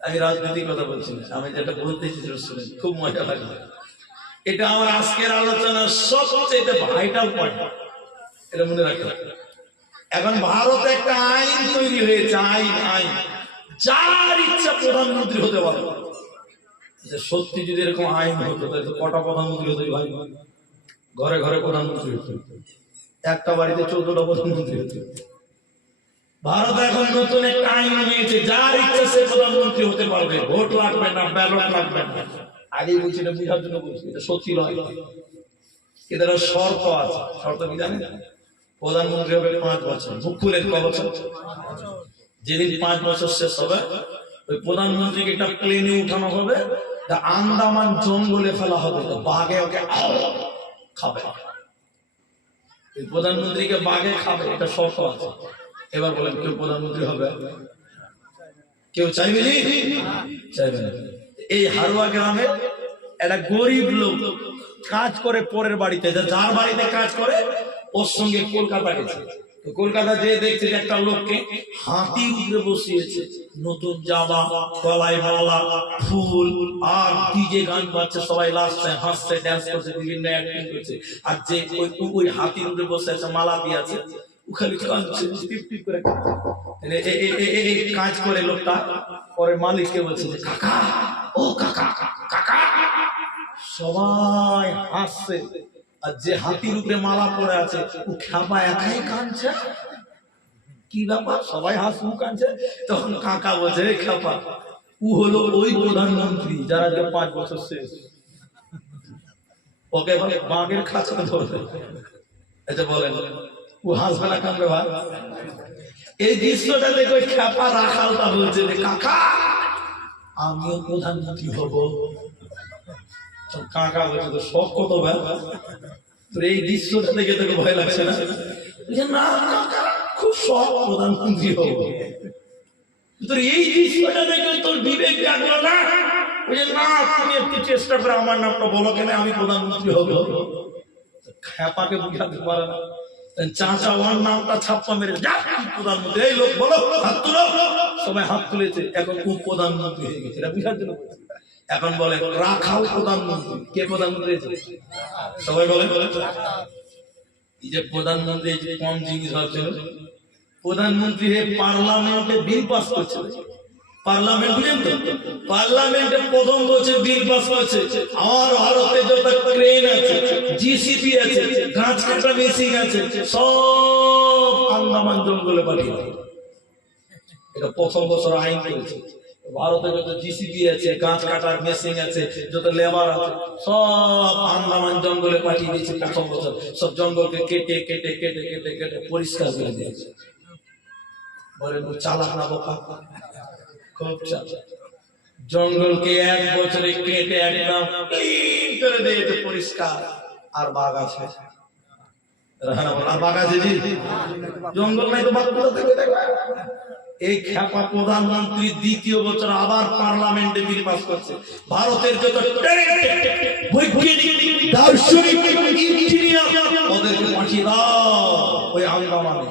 আমি রাজনীতির কথা বলছি না, আমি যেটা বলতেছি শুনে খুব মজা লাগবে। এটা আমার আজকের আলোচনার সবচেয়ে ভাইটাল পয়েন্ট, এটা মনে রাখতে। এখন ভারতে একটা আইন তৈরি হয়েছে, আইন যার ইচ্ছা প্রধানমন্ত্রী হতে পারে। সত্যি যদি এরকম আইন হতো তাহলে তো কটা প্রধানমন্ত্রী হতো ভাই? ঘরে ঘরে প্রধানমন্ত্রী হতো, একটা বাড়িতে 14টা প্রধানমন্ত্রী হতো। ভারত এখন নতুন একটা আইন নিয়েছে, যার ইচ্ছা সে প্রধানমন্ত্রী হতে পারবে, ভোট লাগবে না, ব্যালট লাগবে না। আগে বলছি, এটা বোঝার জন্য বলছি, এটা সত্যি নয়, এদের শর্ত আছে। শর্ত কি জানেন? প্রধানমন্ত্রী হবে 5 বছর, মুখ্যের ক বছর? যেদিন 5 বছর শেষ হবে, ওই প্রধানমন্ত্রীকে একটা প্লেনে উঠানো হবে, আন্দামান জঙ্গলে ফেলা হবে, বাঘে ওকে খাবে, ওই প্রধানমন্ত্রীকে বাঘে খাবে, এটা শর্ত আছে। এবার বলেন, কেউ প্রধানমন্ত্রী হবে? কেউ চাইবে? চাইবে না। এই হারুয়া গ্রামে একটা গরিব লোক কাজ করে পরের বাড়িতে, যার বাড়িতে কাজ করে ওর সঙ্গে কলকাতা গেছে, তো কলকাতা যে দেখছে একটা লোককে হাতির উপরে বসিয়েছে, নতুন জামা, গলায় মালা, ফুল, আর ডিজে গান বাজছে, সবাই লাচছে, হাসছে, ড্যান্স করছে, বিভিন্ন অ্যাক্টিং করছে। আর যে ওই হাতির উপরে বসে আছে, মালা দিয়ে আছে, খালি কাঁদছে, টিপ টিপ করে কাজ করে লোকটা। পরে মালিককে বলছে যে কাকা, ও কাকা, কাকা। সবাই হাসছে, আর যে হাতির উপরে মালা পরে আছে ও খ্যাপা একাই কাঁদছে। কি ব্যাপার, সবাই হাসু কাঁদছে। তখন কাকা বলছে খ্যাপা, ও হলো ওই প্রধানমন্ত্রী যারা 5 বছর শেষ, ওকে বলে বাঘের খাঁচা ধরবে। আচ্ছা বলেন, ও হাসবে না কাঁদবে ভাই? এই দৃশ্যটা দেখে ওই খ্যাপা রাখালটা বলছে যে কাকা, আমিও প্রধানমন্ত্রী হব। কাকা বলছে তো শখ কত ভাই, তোর এই দৃশ্যটা দেখে তোকে ভয় লাগছে না? না কাকা, খুব শখ প্রধানমন্ত্রী হব। তোর এই দৃশ্যটা দেখে তোর বিবেক জাগলো না? না তুমি একটু চেষ্টা করে আমার নামটা বলো, কেন আমি প্রধানমন্ত্রী হব। খ্যাপাকে বুঝাতে পারে না। চাচা ওর নামটা ছাপ্পা মেরে প্রধানমন্ত্রী, এই লোক বলো হাত তুলো। সবাই হাত তুলেছে, এখন খুব প্রধানমন্ত্রী হয়ে গেছে, এটা বুঝার জন্য। এখন বলে রাখাল প্রধানমন্ত্রী। কে প্রধানমন্ত্রী? সবাই বলে এই যে প্রধানমন্ত্রী কম জিনিস হচ্ছে, প্রধানমন্ত্রী পার্লামেন্টে বিল পাস করছে। পার্লামেন্ট বুঝেন তো, পার্লামেন্টে প্রথম বছর বিল পাস করছে। আমার ভারতে যত ক্রেন আছে, জিসিপি আছে, গাছ কাটা মেশিন আছে, সব আন্দামান জঙ্গলে পাঠিয়ে দেয়। এটা প্রথম বছর আইন করেছে। ভারতে যত জিসিবি আছে, গাছ কাটার মেশিন আছে, যত লেবার আছে, সব আন্দামান জঙ্গলে পাঠিয়ে দিয়েছে। প্রথম বছর সব জঙ্গলকে কেটে কেটে কেটে কেটে কেটে পরিষ্কার করে দিয়েছে। বলেন ও চালাক না বোকা? খুব চালাক। জঙ্গলকে 1 বছরে কেটে একদম ক্লিন করে দিয়েছে, পরিষ্কার। আর বাঘ আছে? আর বাঘ আছে? জঙ্গল নাই তো বাঘ কোথা থেকে দেখবে? এই খ্যাপা প্রধানমন্ত্রী দ্বিতীয় বছর আবার পার্লামেন্টে বিল পাস করছে। ভারতের যত বৈজ্ঞানিক, দার্শনিক, ইঞ্জিনিয়ার, ওদেরকে পাঠিয়ে দাও ওই আন্দামানে।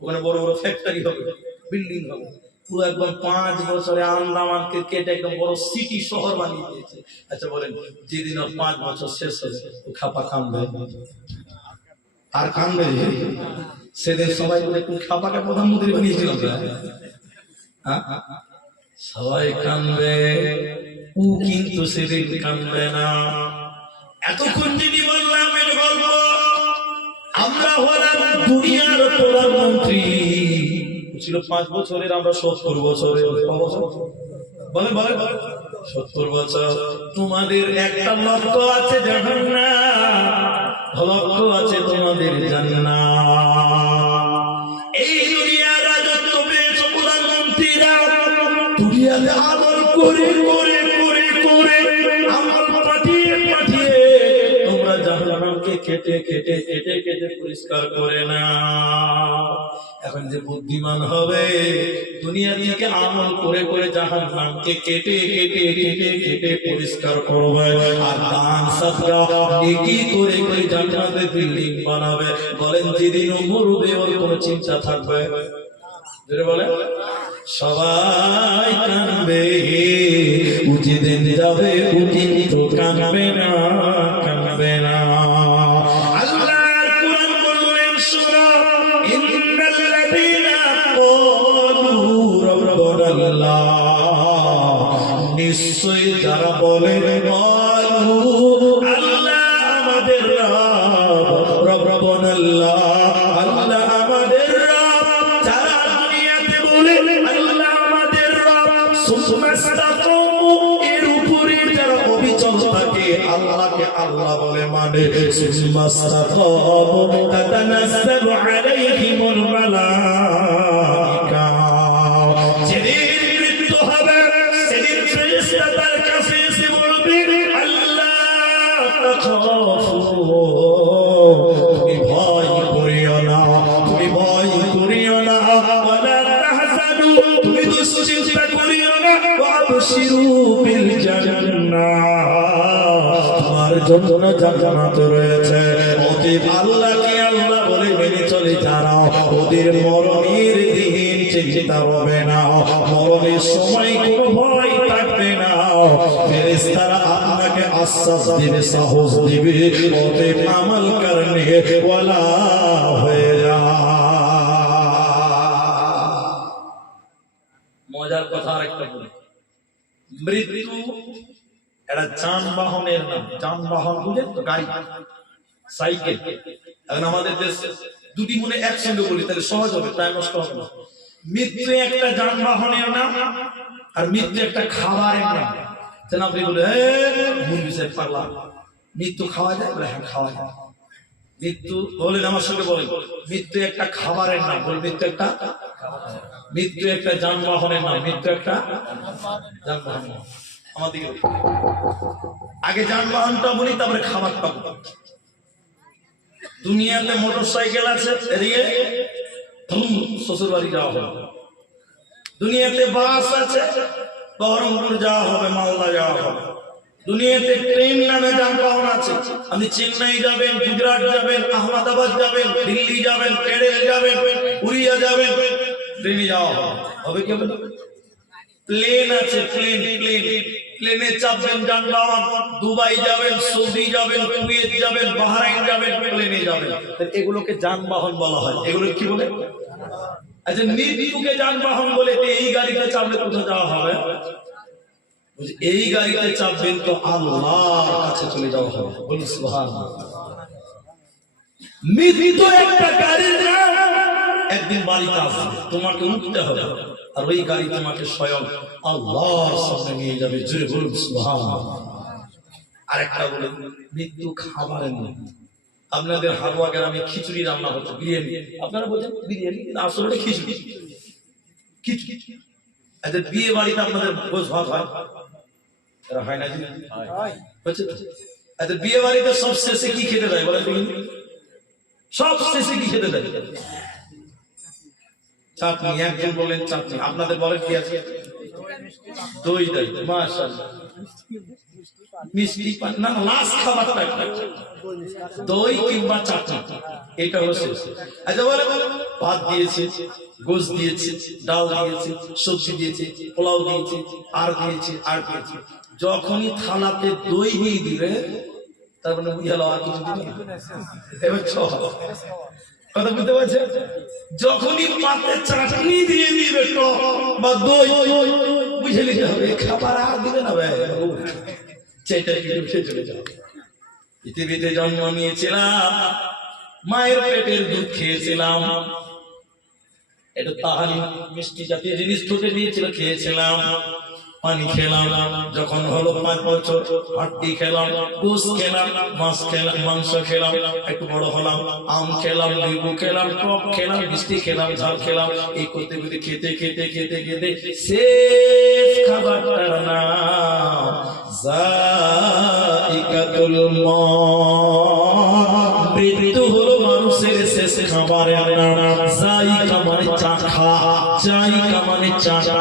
ওখানে বড় বড় ফ্যাক্টরি হবে, বিল্ডিং হবে। পুরো একদম 5 বছরে আন্দামানকে কেটে একদম বড় সিটি শহর বানিয়ে দিয়েছে। আচ্ছা বলেন, যেদিন ওর 5 বছর শেষ হবে, ও খ্যাপা কাঁদবে? আর কাঁদবে? সেদিন সবাই বলে কোন খ্যাপাকে প্রধানমন্ত্রী বানিয়েছিল? সবাই কাঁদবে, ও কিন্তু সেদিন কাঁদবে না। এতক্ষণ যদি বললাম এটা গল্প, আমরা হলাম দুনিয়ার প্রধানমন্ত্রী। ছিল 5 বছরের, আমরা 70 বছরের। বলেন বলেন 70 বছর। তোমাদের একটা লক্ষ্য আছে জাহান্নাম, লক্ষ্য আছে তোমাদের জান্নাত। এই দুনিয়ার রাজত্ব পেয়েছো প্রধানমন্ত্রীরা, দুনিয়াতে আমল করে করে করে করে, আমল পাঠিয়ে পাঠিয়ে তোমরা জাহান্নামকে কেটে কেটে কেটে কেটে পরিষ্কার করে না। এখন যে বুদ্ধিমান হবে, দুনিয়া থেকে আমল করে করে জাহান্নামকে কেটে কেটে কেটে কেটে পরিষ্কার করবে, আর দান সাদকা নেকি করে করে জান্নাতে বিল্ডিং বানাবে। বলেন যেদিন মরবে ওর কোনো চিন্তা থাকবে? যেটা বলে সবাই কাঁদবে, ও যেদিন যাবে ও কিন্তু কাঁদবে না, কাঁদবে না। নিশ্চয় যারা বলে আল্লাহ আমাদের রব, রব্বুনাল্লাহ, আল্লাহ আমাদের রব, যারা দুনিয়াতে বলে আল্লাহ আমাদের রব, সুমাস্তাকামু, এর উপরে যারা অবিচল থাকে, আল্লাহকে আল্লাহ বলে মানে, সুমাস্তাকামু তাতানাজ্জালু আলাইহিমুল মালাইকা। যেদিন মৃত্যু হবে, সেদিন ফেরেশতা তার কাছে এসে বলবে আল্লাহ তাখাফু, তুমি ভয় করিও না, তুমি ভয় করিও না, ওয়ালা তাহজানু, তুমি দুশ্চিন্তা করিও না, ওয়াবশিরু বিল জান্নাহ, তোমার জন্য জান্নাত রয়েছে। অতএব আল্লাহকে আল্লাহ বলে মেনে চলে যারা, ওদের মরণের দিন চিন্তা হবে না, মরণের সময় কোনো ভয় থাকবে না। ফেরেশতারা আপনাকে আশ্বাস দেবে, সাহস দেবে, ওদের আমল করনে ওয়ালা হয়ে যা। মজার কথা আরেকটা বলি, মৃত্যু একটা যানবাহনের নাম। যানবাহন বুঝেন তো? গাড়ি, সাইকেল। এখন আমাদের দেশে দুটি মনে একসঙ্গে বলি তাহলে সহজ হবে, টাইম নষ্ট হবে না। মৃত্যু একটা যানবাহনের নাম, আর মৃত্যু একটা খাবারের নাম। যেন আপনি বলে মুরগি সাহেব পারলাম, মৃত্যু খাওয়া যায়? বলে হ্যাঁ খাওয়া যায়। মৃত্যু বলেন আমার সঙ্গে বলেন, মৃত্যু একটা খাবারের নাম। বলে মৃত্যু একটা, মৃত্যু একটা যানবাহনের নাম। মৃত্যু একটা যানবাহনের নাম। আমাদের আগে যানবাহনটা বলি, তারপরে খাবারটা বলি। দুনিয়াতে মোটর সাইকেল আছে, এদিকে শ্বশুর বাড়ি যাওয়া হবে। দুনিয়াতে বাস আছে, বহরমপুর যাওয়া হবে, মালদা যাওয়া হবে। দুনিয়াতে ট্রেন নামে যানবাহন আছে, আপনি চেন্নাই যাবেন, গুজরাট যাবেন, আহমেদাবাদ যাবেন, দিল্লি যাবেন, কেরল যাবেন, উড়িয়া যাবেন, ট্রেনে যাওয়া হবে। কি হবে? প্লেন আছে, প্লেন, প্লেনে চাপবেন, যানবাহন। দুবাই যাবেন, সৌদি যাবেন, কুয়েত যাবেন, বাহরাইন যাবেন, প্লেনে যাবেন। এগুলোকে যানবাহন বলা হয়। এগুলো কি বলে? আচ্ছা, মৃত্যুকে যানবাহন বলে এই গাড়িতে চাপলে কোথায় যাওয়া হবে? এই গাড়িতে চাপবেন তো আল্লাহর কাছে চলে যাওয়া হবে। বলুন সুবহানাল্লাহ। মৃত্যু একটা গাড়ির নাম। একদিন বাড়িতে আসবে, তোমাকে উঠতে হবে, আর ওই গাড়ি তোমাকে স্বয়ং আল্লাহর সামনে নিয়ে যাবে। জোরে বলুন সুবহানাল্লাহ। আরেকটা বলুন, মৃত্যু খাবারের নাম। আপনাদের হালুয়া গ্রামে খিচুড়ি রান্না হচ্ছে, বিরিয়ানি। আপনারা বলছেন বিরিয়ানি, আসলে খিচুড়ি। খিচুড়ি। আচ্ছা, বিয়ে বাড়িতে আপনাদের ভোজ ভাত হয়? হয় না? আচ্ছা, বিয়ে বাড়িতে সব শেষে কি খেতে দেয় বলে? সব শেষে কি খেতে দেয়? চাটনি। একজন বলেন চাটনি, আপনাদের বলেন কি আছে? দই দেয়। মাশাআল্লাহ। মিষ্টি পান না, লাস্ট খাবারটা দই কিংবা চাটনি, এটা হলো শেষ। আচ্ছা বলে, ভাত দিয়েছে, গোশ দিয়েছে, ডাল দিয়েছে, সবজি দিয়েছে, পোলাও দিয়েছে, আর দিয়েছে, আর দিয়েছে। যখনই থালাতে দই দিয়ে দিবে, তার মানে বুঝে গেল আর কিছু দিবে। এবার কথা বুঝতে পারছেন? যখনই পাতে চাটনি দিয়ে দিবে বা দই, বুঝে নিতে হবে খাবার আর দিবে না ভাই। পৃথিবীতে জন্ম নিয়েছিলাম, মায়ের পেটের দুধ খেয়েছিলাম, এটা তাহারি মিষ্টি জাতীয় জিনিস ঠুকে দিয়েছিল, খেয়েছিলাম, পানি খেলাম। যখন হলো 5 বছর, হাড্ডি খেলাম, গোশ খেলাম, মাছ খেলাম, মাংস খেলাম। একটু বড় হলাম, আম খেলাম, লেবু খেলাম, টক খেলাম, মিষ্টি খেলাম, ঝাল খেলাম। এই করতে করতে খেতে খেতে খেতে খেতে শেষ খাবারটার নাম যায়িকাতুল মউত। মৃত্যু হলো মানুষের শেষ খাবারের নাম। যায়িকা মানে চাখা, যায়িকা মানে চাটা,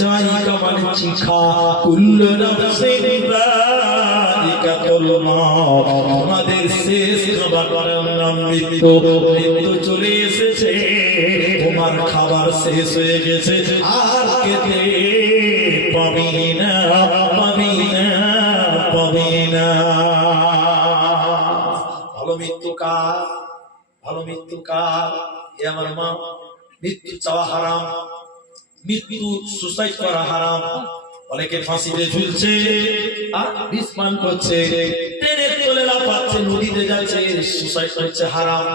যায়িকা মানে চিখা। কুল্লু নাফসিন যায়িকাতুল মউত। আমাদের শেষ খাবারের নাম মৃত্যু। মৃত্যু চলে এসেছে, তোমার খাবার শেষ হয়ে গেছে, আর খেতে পাবি না, পাবি না, পাবি না। ভালো মৃত্যু কার? ভালো মৃত্যু কার? এ আমার মা, মৃত্যু চাওয়া হারাম, মৃত্যু সুসাইড করা হারাম। অনেকে ফাঁসিতে ঝুলছে আর বিষ পান করছে, ট্রেনে চলে লাফাচ্ছে, নদীতে যাচ্ছে, সুসাইড করছে, হারাম।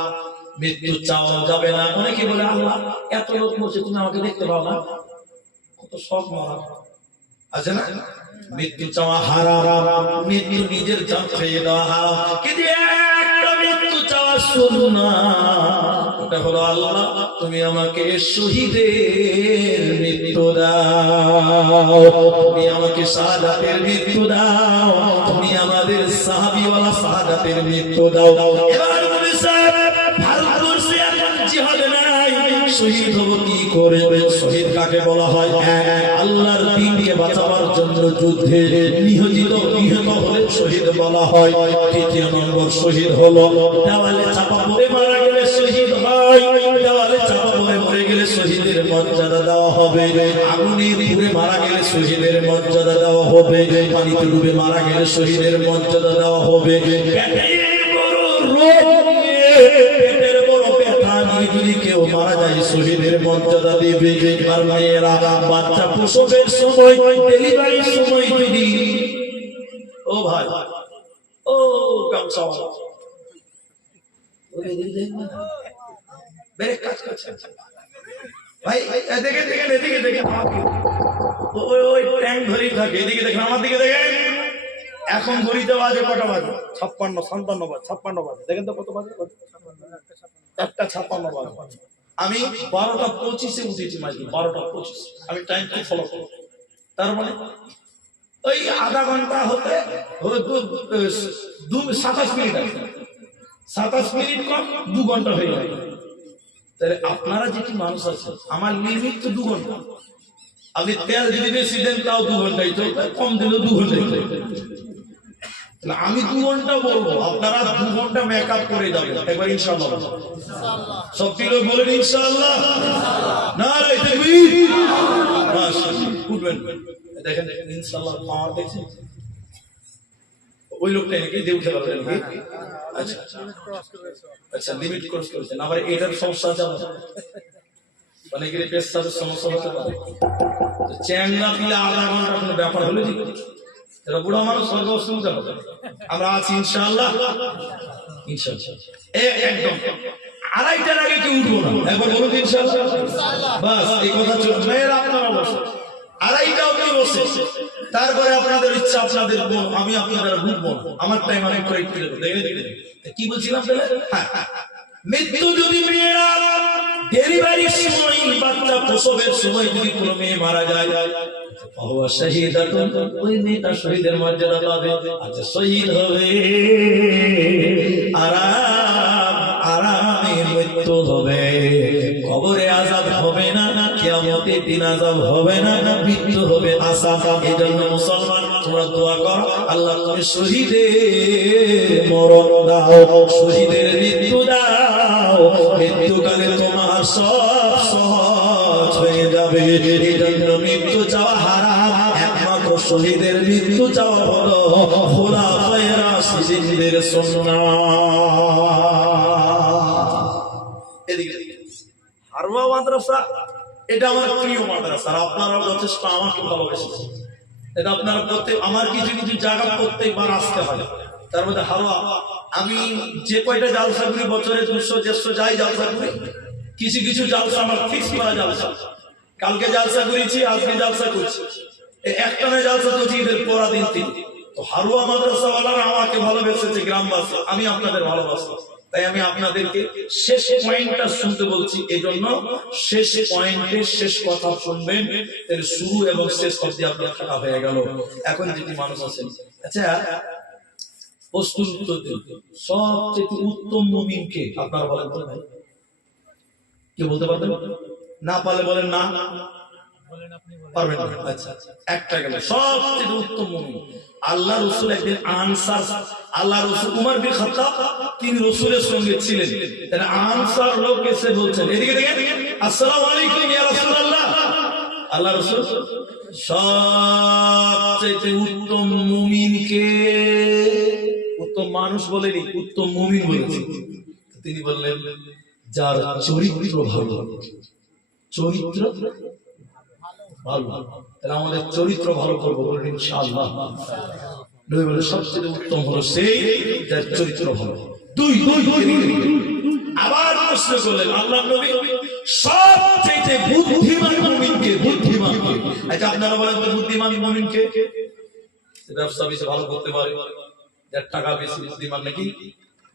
মৃত্যু চাওয়া যাবে না। অনেকে বলে আল্লাহ এত লোক মরছে, তুমি আমাকে দেখতে পাও না? কত সব মরা আছে না? মৃত্যু চাওয়া হারাম, মৃত্যু নিজের জান খেয়ে দেওয়া হারাম। কিন্তু একটা মৃত্যু চাওয়া সুন্নাত, ওটা হলো আল্লাহ তুমি আমাকে শহীদের মৃত্যু দাও, তুমি আমাকে শাহাদাতের মৃত্যু দাও, তুমি আমাদের সাহাবীওয়ালা শাহাদাতের মৃত্যু দাও। এবার বলি স্যার, ভারতবর্ষে এখন জিহাদ নাই, শহীদ হবো কি করে? শহীদ কাকে বলা হয়? আল্লাহর দ্বীনকে বাঁচাবার জন্য যুদ্ধে নিহত হলে শহীদ বলা হয়। তৃতীয় নম্বর শহীদ হলো দেওয়ালে চাপা পড়ে মারা গেলে শহীদ হয়, দেওয়ালে চাপা গেলে শহীদের মর্যাদা দেওয়া হবে, আগুনে পুড়ে মারা গেলে শহীদের মর্যাদা দেওয়া হবে, পানিতে ডুবে মারা গেলে শহীদের মর্যাদা দেওয়া হবে। পেটের বড় ব্যথা নিয়ে যদি কেউ মারা যায় শহীদের মর্যাদা দিবে। আর মেয়েরা বাচ্চা প্রসবের সময়, ডেলিভারির সময় যদি ও ভাই ও গামছা কাজ করছে ভাই, দেখে দেখে এদিকে দেখে ওই ট্যাঙ্ক ধরেই থাকে, এদিকে দেখেন আমার দিকে দেখেন। এখন ঘড়িতে বাজে কটা বাজে? 56 বাজে, 56 বাজে। দেখেন তো কত বাজে? 1:56 বাজে। আমি 12:25 উঠেছি মাঝে, 12:25। আমি টাইম কি ফলো করব, তার মানে ওই আধা ঘন্টা হতে 27 মিনিট আছে, 27 মিনিট কম 2 ঘন্টা হয়ে যাবে। তাহলে আপনারা যেটি মানুষ আছে, আমার লিমিট তো 2 ঘন্টা। আপনি তেল যদি বেশি দেন তাও 2 ঘন্টাই চলবে, কম দিলেও 2 ঘন্টাই চলবে। আমি 2 ঘন্টা বলবো, আপনারা 2 ঘন্টা মেকআপ করে যাবেন একবার ইনশাআল্লাহ। সব কিলো বলেন ইনশাআল্লাহ। নারে তাকবীর। উঠবেন, দেখেন ইনশাআল্লাহ পাওয়ার দেখছেন। ওই লোকটা নাকি যে উঠে পারবেন নাকি? আচ্ছা আচ্ছা, লিমিট ক্রস করেছেন। আবার এটার সমস্যা আছে, মানে কি পেশাবের সমস্যা হতে পারে। চ্যাংলা পিলে আধা ঘন্টা কোনো ব্যাপার হলে কি যারা বুড়া মানুষ সর্ব অসুবিধা হবে। আমরা আছি ইনশাআল্লাহ, ইনশাআল্লাহ একদম 2:30টার আগে কি উঠবো না, একবার বলুন ইনশাআল্লাহ। বাস এই কথা চলবে। মেয়েরা আপনারা বসে 2:30টা অবধি বসে, তারপরে আপনাদের ইচ্ছা আপনাদের, আমি আপনাদের বুঝবো না, আমার টাইম অনেক করে কি বলছিলাম তাহলে? হ্যাঁ, মৃত্যু যদি মেয়েরা ডেলিভারির সময়, বাচ্চা প্রসবের সময় যদি কোনো মেয়ে মারা যায়, ওই মেয়েটা শহীদের মর্যাদা পাবে। আচ্ছা, শহীদ হবে, আরামে মৃত্যু হবে, কবরে আযাব হবে না, কিয়ামতের দিন আযাব হবে না, মৃত্যু হবে আসান। এই জন্য মুসলমান তোমরা দোয়া করো, আল্লাহ তুমি শহীদের মরণ দাও, শহীদের মৃত্যু দাও, মৃত্যুকালে তোমার সব সহজ হয়ে যাবে। এই জন্য মৃত্যু চাওয়া হারাম, একমাত্র শহীদের মৃত্যু চাওয়া হলো খুলাফায়ে রাশিদিনদের সুন্নাহ। এদিকে হারওয়া মাদ্রাসা, এটা আমার প্রিয় মাদ্রাসা, আপনারাও যথেষ্ট আমাকে ভালোবেসেছেন। এটা আপনারা প্রত্যেক, আমার কিছু কিছু জায়গা প্রত্যেকবার আসতে হয়, তার মধ্যে হারওয়া। আমি যে কয়টা জালসা করি বছরে 200-150 যাই জালসা করি, কিছু কিছু জালসা আমার ফিক্স করা জালসা। কালকে জালসা করেছি, আজকে জালসা করছি, একটানা জালসা করছি ঈদের পরা দিন 3। তো হারওয়া মাদ্রাসাওয়ালারা আমাকে ভালোবেসেছে, গ্রামবাসী, আমি আপনাদের ভালোবাসি। তাই আমি আপনাদেরকে শেষ পয়েন্টটা শুনতে বলছি, এই জন্য শেষ পয়েন্টে শেষ কথা শুনবেন, এর শুরু এবং শেষ অবধি আপনার থাকা হয়ে গেল। এখন যদি মানুষ আছেন, আচ্ছা প্রশ্ন উত্তর দিন, সবচেয়ে উত্তম মুমিনকে আপনারা বলেন তো ভাই? কে বলতে পারবেন? না পারলে বলেন না, পারবেন না। আচ্ছা, একটা গেল, সবচেয়ে উত্তম মুমিন আল্লাহ রাসূল। একদিন আনসার, আল্লাহ রাসূল উমর বিন খাত্তাব, তিনি রাসূলের সঙ্গে ছিলেন। তাহলে আনসার লোক এসে বলছেন, এদিকে দেখেন, আসসালামু আলাইকুম ইয়া রাসূলুল্লাহ। আল্লাহ রাসূল সবচেয়ে উত্তম মুমিনকে, উত্তম মানুষ বলেনি, উত্তম মুমিন বলেছেন। তিনি বললেন, যার চরিত্র ভালো, চরিত্র ভালো। তাহলে আমাদের চরিত্র ভালো করবো, বলুন ইনশাআল্লাহ। নবী বলে সবচেয়ে উত্তম হলো সেই যার চরিত্র ভালো। দুই আবার প্রশ্ন করলেন আল্লাহর নবী, সবচেয়ে বুদ্ধিমান মুমিনকে, বুদ্ধিমানকে। আচ্ছা আপনারা বলেন তো বুদ্ধিমান মুমিনকে? ব্যবসা বেশি ভালো করতে পারে, যার টাকা বেশি, বুদ্ধিমান নাকি?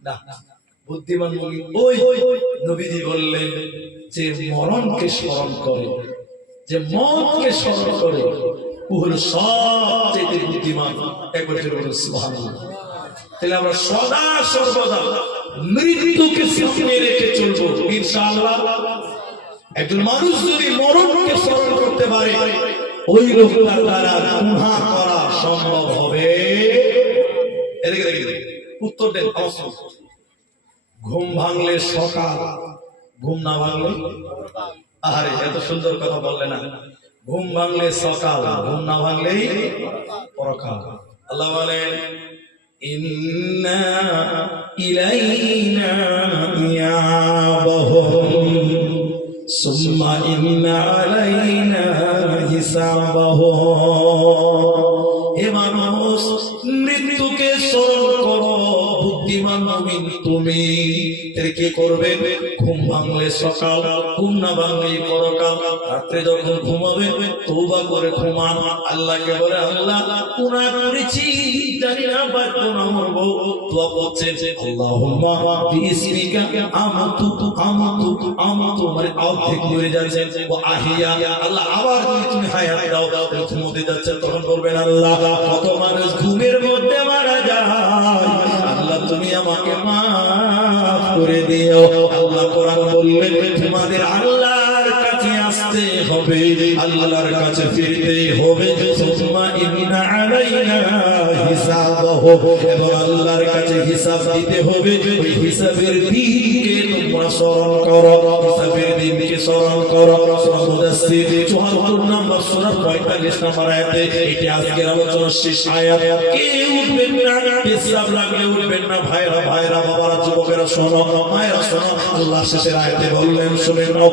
না, বুদ্ধিমান মুমিন ওই নবীজি বললেন যে মরণকে স্মরণ করে, যে মওতকে স্মরণ করে, ও হলো সবচেয়ে বুদ্ধিমান। একবার জোরে বলুন সুবহানাল্লাহ। তাহলে আমরা সদা সর্বদা মৃত্যুকে সামনে রেখে চলবো ইনশাআল্লাহ। একজন মানুষ যদি মরণকে স্মরণ করতে পারে, ওই লোকটার দ্বারা গুনাহ করা সম্ভব হবে। এদিকে দেখি, উত্তর দেন। ঘুম ভাঙলে সকাল, ঘুম না ভাঙলে আরে এত সুন্দর কথা বললে না, ঘুম ভাঙলে সকাল, ঘুম না ভাঙলেই পরকাল। আল্লাহ বলেন ইন্না ইলাইনা ইয়াবাহুম সুম্মা ইন্না আলাইনা হিসাবাহুম। হে মানুষ, মৃত্যুকে স্মরণ করো, বুদ্ধিমান মুমিন তুমি। কি করবে? ঘুম ভাঙলে সকাল, ঘুম না ভাঙলে পরকাল। রাত্রে যখন ঘুমাবে তওবা করে ঘুমান। আল্লাহকে বলে আল্লাহ গুনাহ করেছি, জানি না পারবো না, মরবো। দোয়া করছে আল্লাহুম্মা বিইসমিকা আমাতু মানে অর্ধেক মরে যাচ্ছে, ও আহিয়া, আল্লাহ আবার তুমি হায়াত দাও। ঘুমোতে যাচ্ছে তখন বলবেন আল্লাহ কত মানুষ ঘুমের মধ্যে মারা যায়, আল্লাহ তুমি আমাকে মাফ করে দিও। আল্লাহ কোরআন বললেন তোমাদের আল্লাহর কাছে আসতে হবে, আল্লাহর কাছে ফিরতে হবে। সুম্মা ইন্না আলাইনা হিসাবাহু, এবং আল্লাহর কাছে হিসাব দিতে হবে। ওই হিসাবের দিনকে তোমরা স্মরণ করো, হিসাবের দিনকে স্মরণ করো। সূরা মুদাসসির 74 নম্বর সূরা 45 নম্বর আয়াতে এটি আজকের আলোচনার শেষ আয়াত। কেউ উঠবেন না, হিসাব লাগলে উঠবেন না। ভাইরা বাবারা, যুবকেরা শোনো, মায়েরা শোনো, আল্লাহ শেষের আয়াতে বললেন শুনে নাও,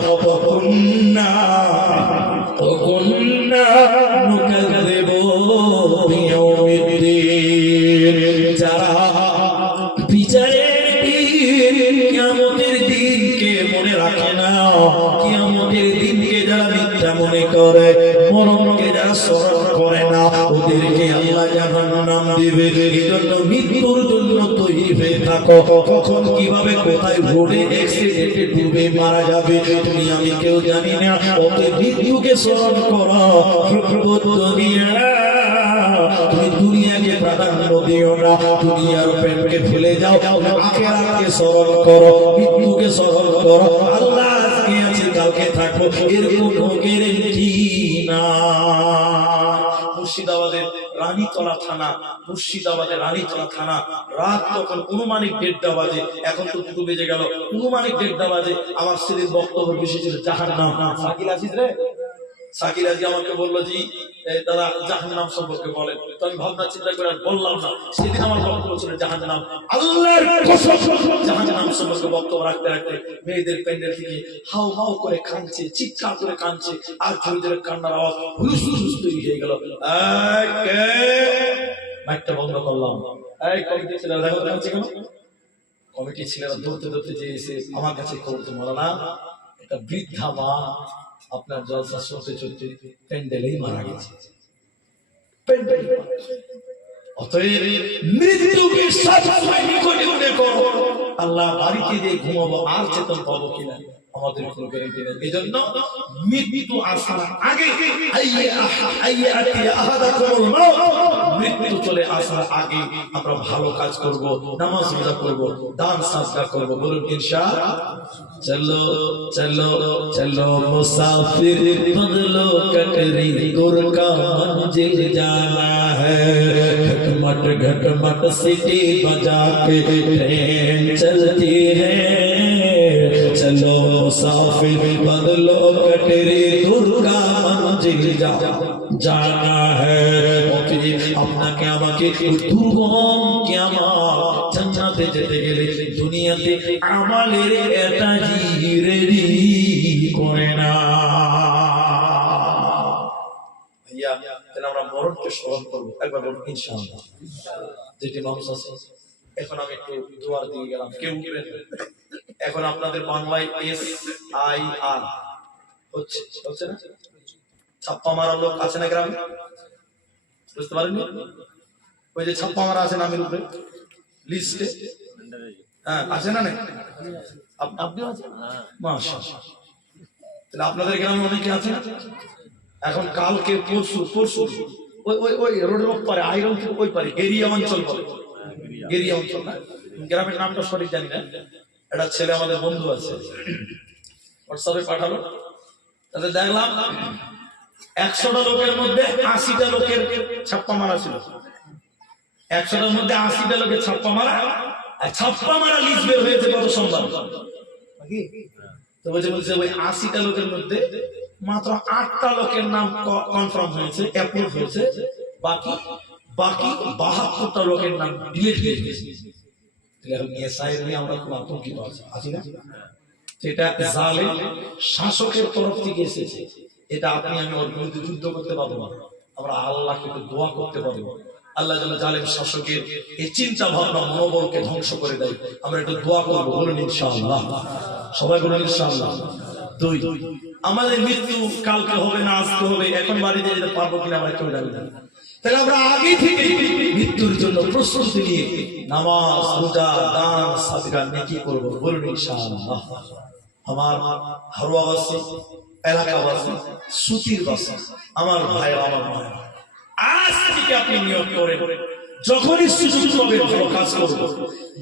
কুন্না নুকাযযিবু বিয়াউমিদ্দিন। যারা বিচারের দিন, কিয়ামতের দিনকে মনে রাখে না, কিয়ামতের দিনকে যারা মিথ্যা মনে করে, মরণকে যারা স্মরণ করে না, ওদেরকে আল্লাহ জাহান্নাম দিবে। এজন্য মৃত্যুর জন্য তৈরি হয়ে থাকো। কখন কিভাবে কোথায় ঘুরে অ্যাক্সিডেন্টে ডুবে মারা যাবে তুমি আমি কেউ জানি না। ওকে মৃত্যুকে স্মরণ করো। তুমি দুনিয়াকে প্রাধান্য দিও না, দুনিয়ার প্রেমকে ভুলে যাও, আখিরাতকে স্মরণ করো, মৃত্যুকে স্মরণ করো। আল্লাহ আজকে আছে কালকে থাকবো, এর কোনো গ্যারান্টি না। মুর্শিদাবাদের রানীতলা থানা, রাত তখন অনুমানিক 1:30 বাজে, এখন তো 2 বেজে গেল, অনুমানিক 1:30 বাজে। আমার সেদিন বক্তব্য বেশি ছিল জাহান্নাম। শাকিল আজি আমাকে বললো জি দাদা জাহান্নাম সম্পর্কে বলেন। তো আমি ভাবনা চিন্তা করে বললাম না। সেদিন আমার বক্তব্য ছিল জাহান্নাম। আল্লাহর কসম, জাহান্নাম সম্পর্কে বক্তব্য রাখতে মেয়েদের প্যান্ডেল থেকে হাউ হাউ করে কাঁদছে, চিৎকার করে কাঁদছে, আর ছেলেদের কান্নার আওয়াজ হুলুস তৈরি হয়ে গেল। মাইকটা বন্ধ করলাম। এই কমিটি ছেলেরা দেখো কাঁদছে কেন? কমিটি ছেলেরা দৌড়তে যে এসে আমার কাছে খবর তো মারা, একটা বৃদ্ধা মা আপনার জলসা শুনতে প্যান্ডেলেই মারা গেছে। অতএব মৃত্যুকে সবসময় নিকটে মনে করো। আল্লাহ বাড়িতে দিয়ে ঘুমাবো, আর চেতন পাবো কিনা আমাদের কোনো গ্যারান্টি নেই। এজন্য মৃত্যু আসার আগে মৃত্যু চলে আসার আগে আমরা ভালো কাজ করব, নামাজ রোজা করব, দান সাদকা করব। বলুন ইনশাআল্লাহ। চলো চলো চলো মুসাফির বদলো कटरी दूर का मंजिल जाना है। घटमट सीटी बजा के ट्रेन चलती है। चलो मुसाफिर बदलो कटरी दूर का मंजिल जाना है। আপনাকে আমাকে দুর্গম কিয়ামত জান্নাতে যেতে গেলে দুনিয়াতে আমালের এটাজি রেডি করে না। ভাইয়া তাহলে আমরা মরণকে স্মরণ করবো, একবার বলুন ইনশাআল্লাহ। যেটি মানুষ আছে। এখন আমি একটু দুয়ার দিয়ে গেলাম, কেউ উঠবেন। এখন আপনাদের বাংলায় SIR হচ্ছে না? ছাপ্পা মারা লোক আছে না গ্রামে? বুঝতে পারেননি? ওই যে ছাপ্পা মারা আছে নামের উপরে লিস্টে, হ্যাঁ আছে না? আপনিও আছেন? মাশাআল্লাহ। তাহলে আপনাদের গ্রামে অনেকে আছে। এখন কালকে পরশু ওই রোডের ওপারে আইরন থেকে ওই পারে গেরিয়া অঞ্চল বলে, গেরিয়া অঞ্চল না, গ্রামের নামটা সঠিক জানি না। একটা ছেলে আমাদের বন্ধু আছে, হোয়াটসঅ্যাপে পাঠালো। তাহলে দেখলাম 100টা লোকের মধ্যে 80টা লোকের ছাপ্পা মারা ছিল। 100টার মধ্যে 80টা লোকের ছাপ্পা মারা লিস্ট বের হয়েছে গত সোমবার। তো বলছে ওই 80টা লোকের মধ্যে মাত্র 8টা লোকের নাম কনফার্ম হয়েছে, অ্যাপ্রুভ হয়েছে, বাকি 72টা লোকের নাম ডিলিট হয়ে গেছে। আমরা খুব আতঙ্কিত আছি না? এটা জালেম শাসকের তরফ থেকে এসেছে। এটা আপনি আমি ওর বিরুদ্ধে যুদ্ধ করতে পারবো না, আমরা আল্লাহকে দোয়া করতে পারবো। আল্লাহ যেন জালেম শাসকের এই চিন্তা ভাবনা মনোবলকে ধ্বংস করে দেয়। আমরা একটু দোয়া করবো, বলুন ইনশাআল্লাহ, সবাই বলুন ইনশাআল্লাহ। দুই, আমাদের মৃত্যু কালকে হবে না আজকে হবে, এখন বাড়িতে যেতে পারবো কিনা আমরা কেউ জানি না। তাহলে আমরা আগে থেকে মৃত্যুর জন্য প্রস্তুতি নিয়ে নামাজ, রোজা, দান, সাদকা নেকি করবো, বলুন ইনশাআল্লাহ। আমার হারোয়াবাসী, এলাকাবাসী, সুতিরবাসী, আমার ভাই, আমার ভাই, আজ থেকে আপনি নিয়ত করেন, যখনই সুযোগ পাবেন ভালো কাজ করবেন,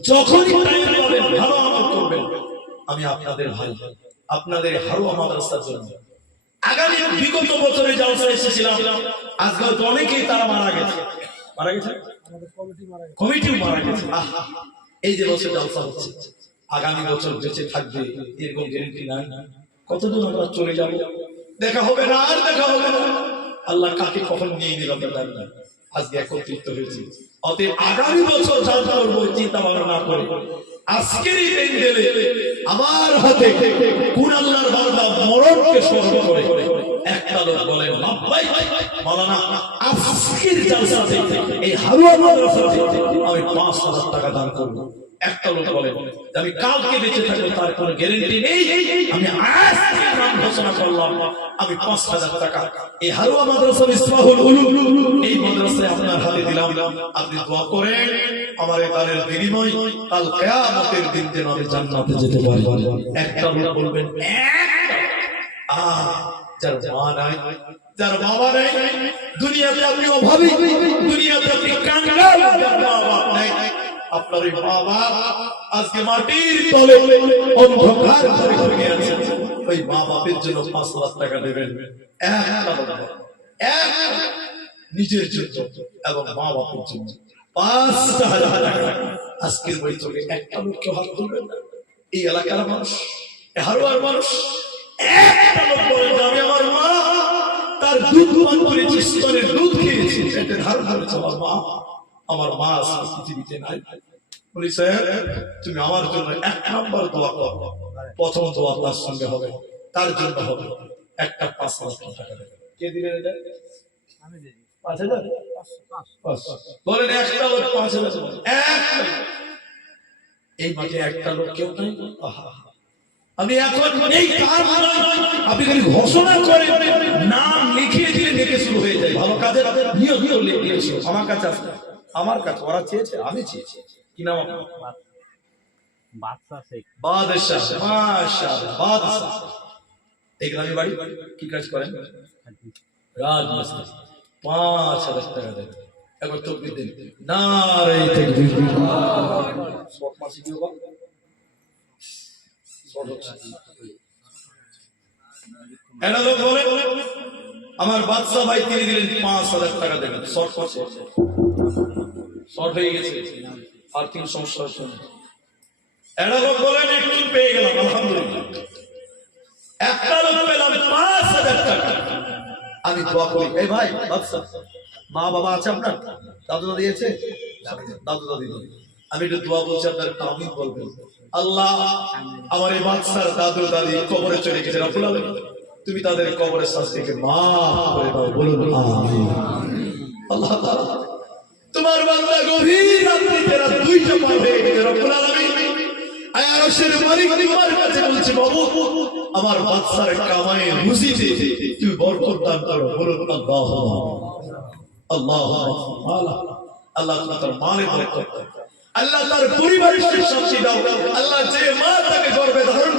যখনই টাইম পাবেন ভালো আমল করবেন। আমি আপনাদের ভাই, আপনাদের হারোয়া মাদ্রাসার জন্য আগামী বিগত বছরে জালসা এসেছিলাম, আজকাল তো অনেকেই তারা মারা গেছে, কমিটিও মারা গেছে। এই যে বছর জালসা হচ্ছে, আগামী বছর বেঁচে থাকবে এরকম গ্যারান্টি নাই। কতদিন আমরা চলে যাব, দেখা হবে না, আর দেখা হবে না। আল্লাহ কাকে কখন নিয়ে নিল আমরা জানি না। আজকে একত্রিত হয়েছি, অতএব আগামী বছর জালসা করবো চিন্তা ভাবনা না করে আজকের এই প্যান্ডেলে আমার হাতে কোন আল্লাহর বান্দা মরণকে স্মরণ করে একটা লোক বলে, ভাই মাওলানা আজকের জালসাতে এই হারুয়া মাদ্রাসাতে আমি 5000 টাকা দান করব। একটা লোক বলে আমি কালকে বেঁচে থাকবো, তার কোনো গ্যারান্টি নেই, আমি আজকে নাম ঘোষণা করলাম আমি 5000 টাকা এই হারুয়া মাদ্রাসা ইসলাহুল উলুম এই মাদ্রাসায় আপনার হাতে দিলাম। আপনি দোয়া করেন আমার এই দানের বিনিময় কাল কিয়ামতের দিন যেন আমি জান্নাতে যেতে পারি। একটা লোক বলবেন, যার মা নাই, যার বাবা নাই, দুনিয়াতে আপনি অভাবী, দুনিয়াতে আপনি কাঙ্গাল, যার বাবা নাই, আপনার এই বাবা আজকে মাটির তলে অন্ধকার ঘরে ঘুরে আছে, ওই মা বাপের জন্য 5000 টাকা দেবেন। নিজের জন্য এবং মা বাপের জন্য 5000 টাকা। আজকের বৈঠকে একটা লোককে হাত তুলবেন না। এই এলাকার মানুষ, হারোয়ার মানুষ, একটা লোক বলেন আমি আমার মা তার দুধ পান করেছি, স্তনের দুধ খেয়েছি, পেটের হাড় ধরেছে, আমার মা পৃথিবীতে নাই। বলি স্যার তুমি আমার জন্য 1 নম্বর দোয়া করো, প্রথম দোয়া তার সঙ্গে হবে, তার জন্য হবে একটা 5000 টাকা দেবে। কে দিবেন এটা? আমি দেব। 5000 বলেন একটা লোক 5000, এই মাঝে একটা লোক কেউ নাই। আমি এখন এই কাজ আপনি খালি ঘোষণা করে নাম লিখিয়ে দিলে লিখে শুরু হয়ে যায়। ভালো কাজের নিয়ত লিখে শুরু। আমার কাছে আসবে, আমার কাছে ওরা চেয়েছে, আমি চেয়েছি। কি নাম আপনার? বাদশাহ শেখ। বাদশাহ, মাশাআল্লাহ, বাদশাহ। এই গ্রামে বাড়ি, কি কাজ করেন? রাজমিস্ত্রি। 5000 টাকা দেন। একবার তাকবীর দেন, নারে তাকবীর। সব মাসি কি হবে? আমার বাদশাহ ভাই তিনি দিলেন 5000 টাকা দেবেন। শর্ট হয়ে গেছে, আর্থিক সমস্যার জন্য। একটা লোক বলেন একটু পেয়ে গেলাম, আলহামদুলিল্লাহ। একটা লোক পেলাম 5000 টাকা। আমি দোয়া করি, এই ভাই বাদশাহ, মা বাবা আছে আপনার? দাদু দাদি আছে? দাদু দাদি। আমি একটু দোয়া বলছি, আপনার একটা আমিন বলবেন। আল্লাহ আমার এই বাদশার দাদু দাদি কবরে চলে গেছে, রব্বুল আলামিন তুমি তাদের কবরের শাস্তিকে মাফ করে দাও, বলুন আমিন। আল্লাহ তাআলা তোমার বান্দা গভীর রাত্রিতে রাত 2টা পার হয়ে গেছে, রব্বুল আলামিন আরশের মালিক তোমার কাছে বলছে, বাবু আমার বাদশার কামায়ে রুজিতে তুমি বরকত দান করো, বলুন আল্লাহুম্মা আল্লাহুম্মা। আল্লাহ তার মালে বরকত দাও, আল্লাহ তার পরিবারের শান্তি দাও, আল্লাহ যে মা তাকে গর্ভে ধারণ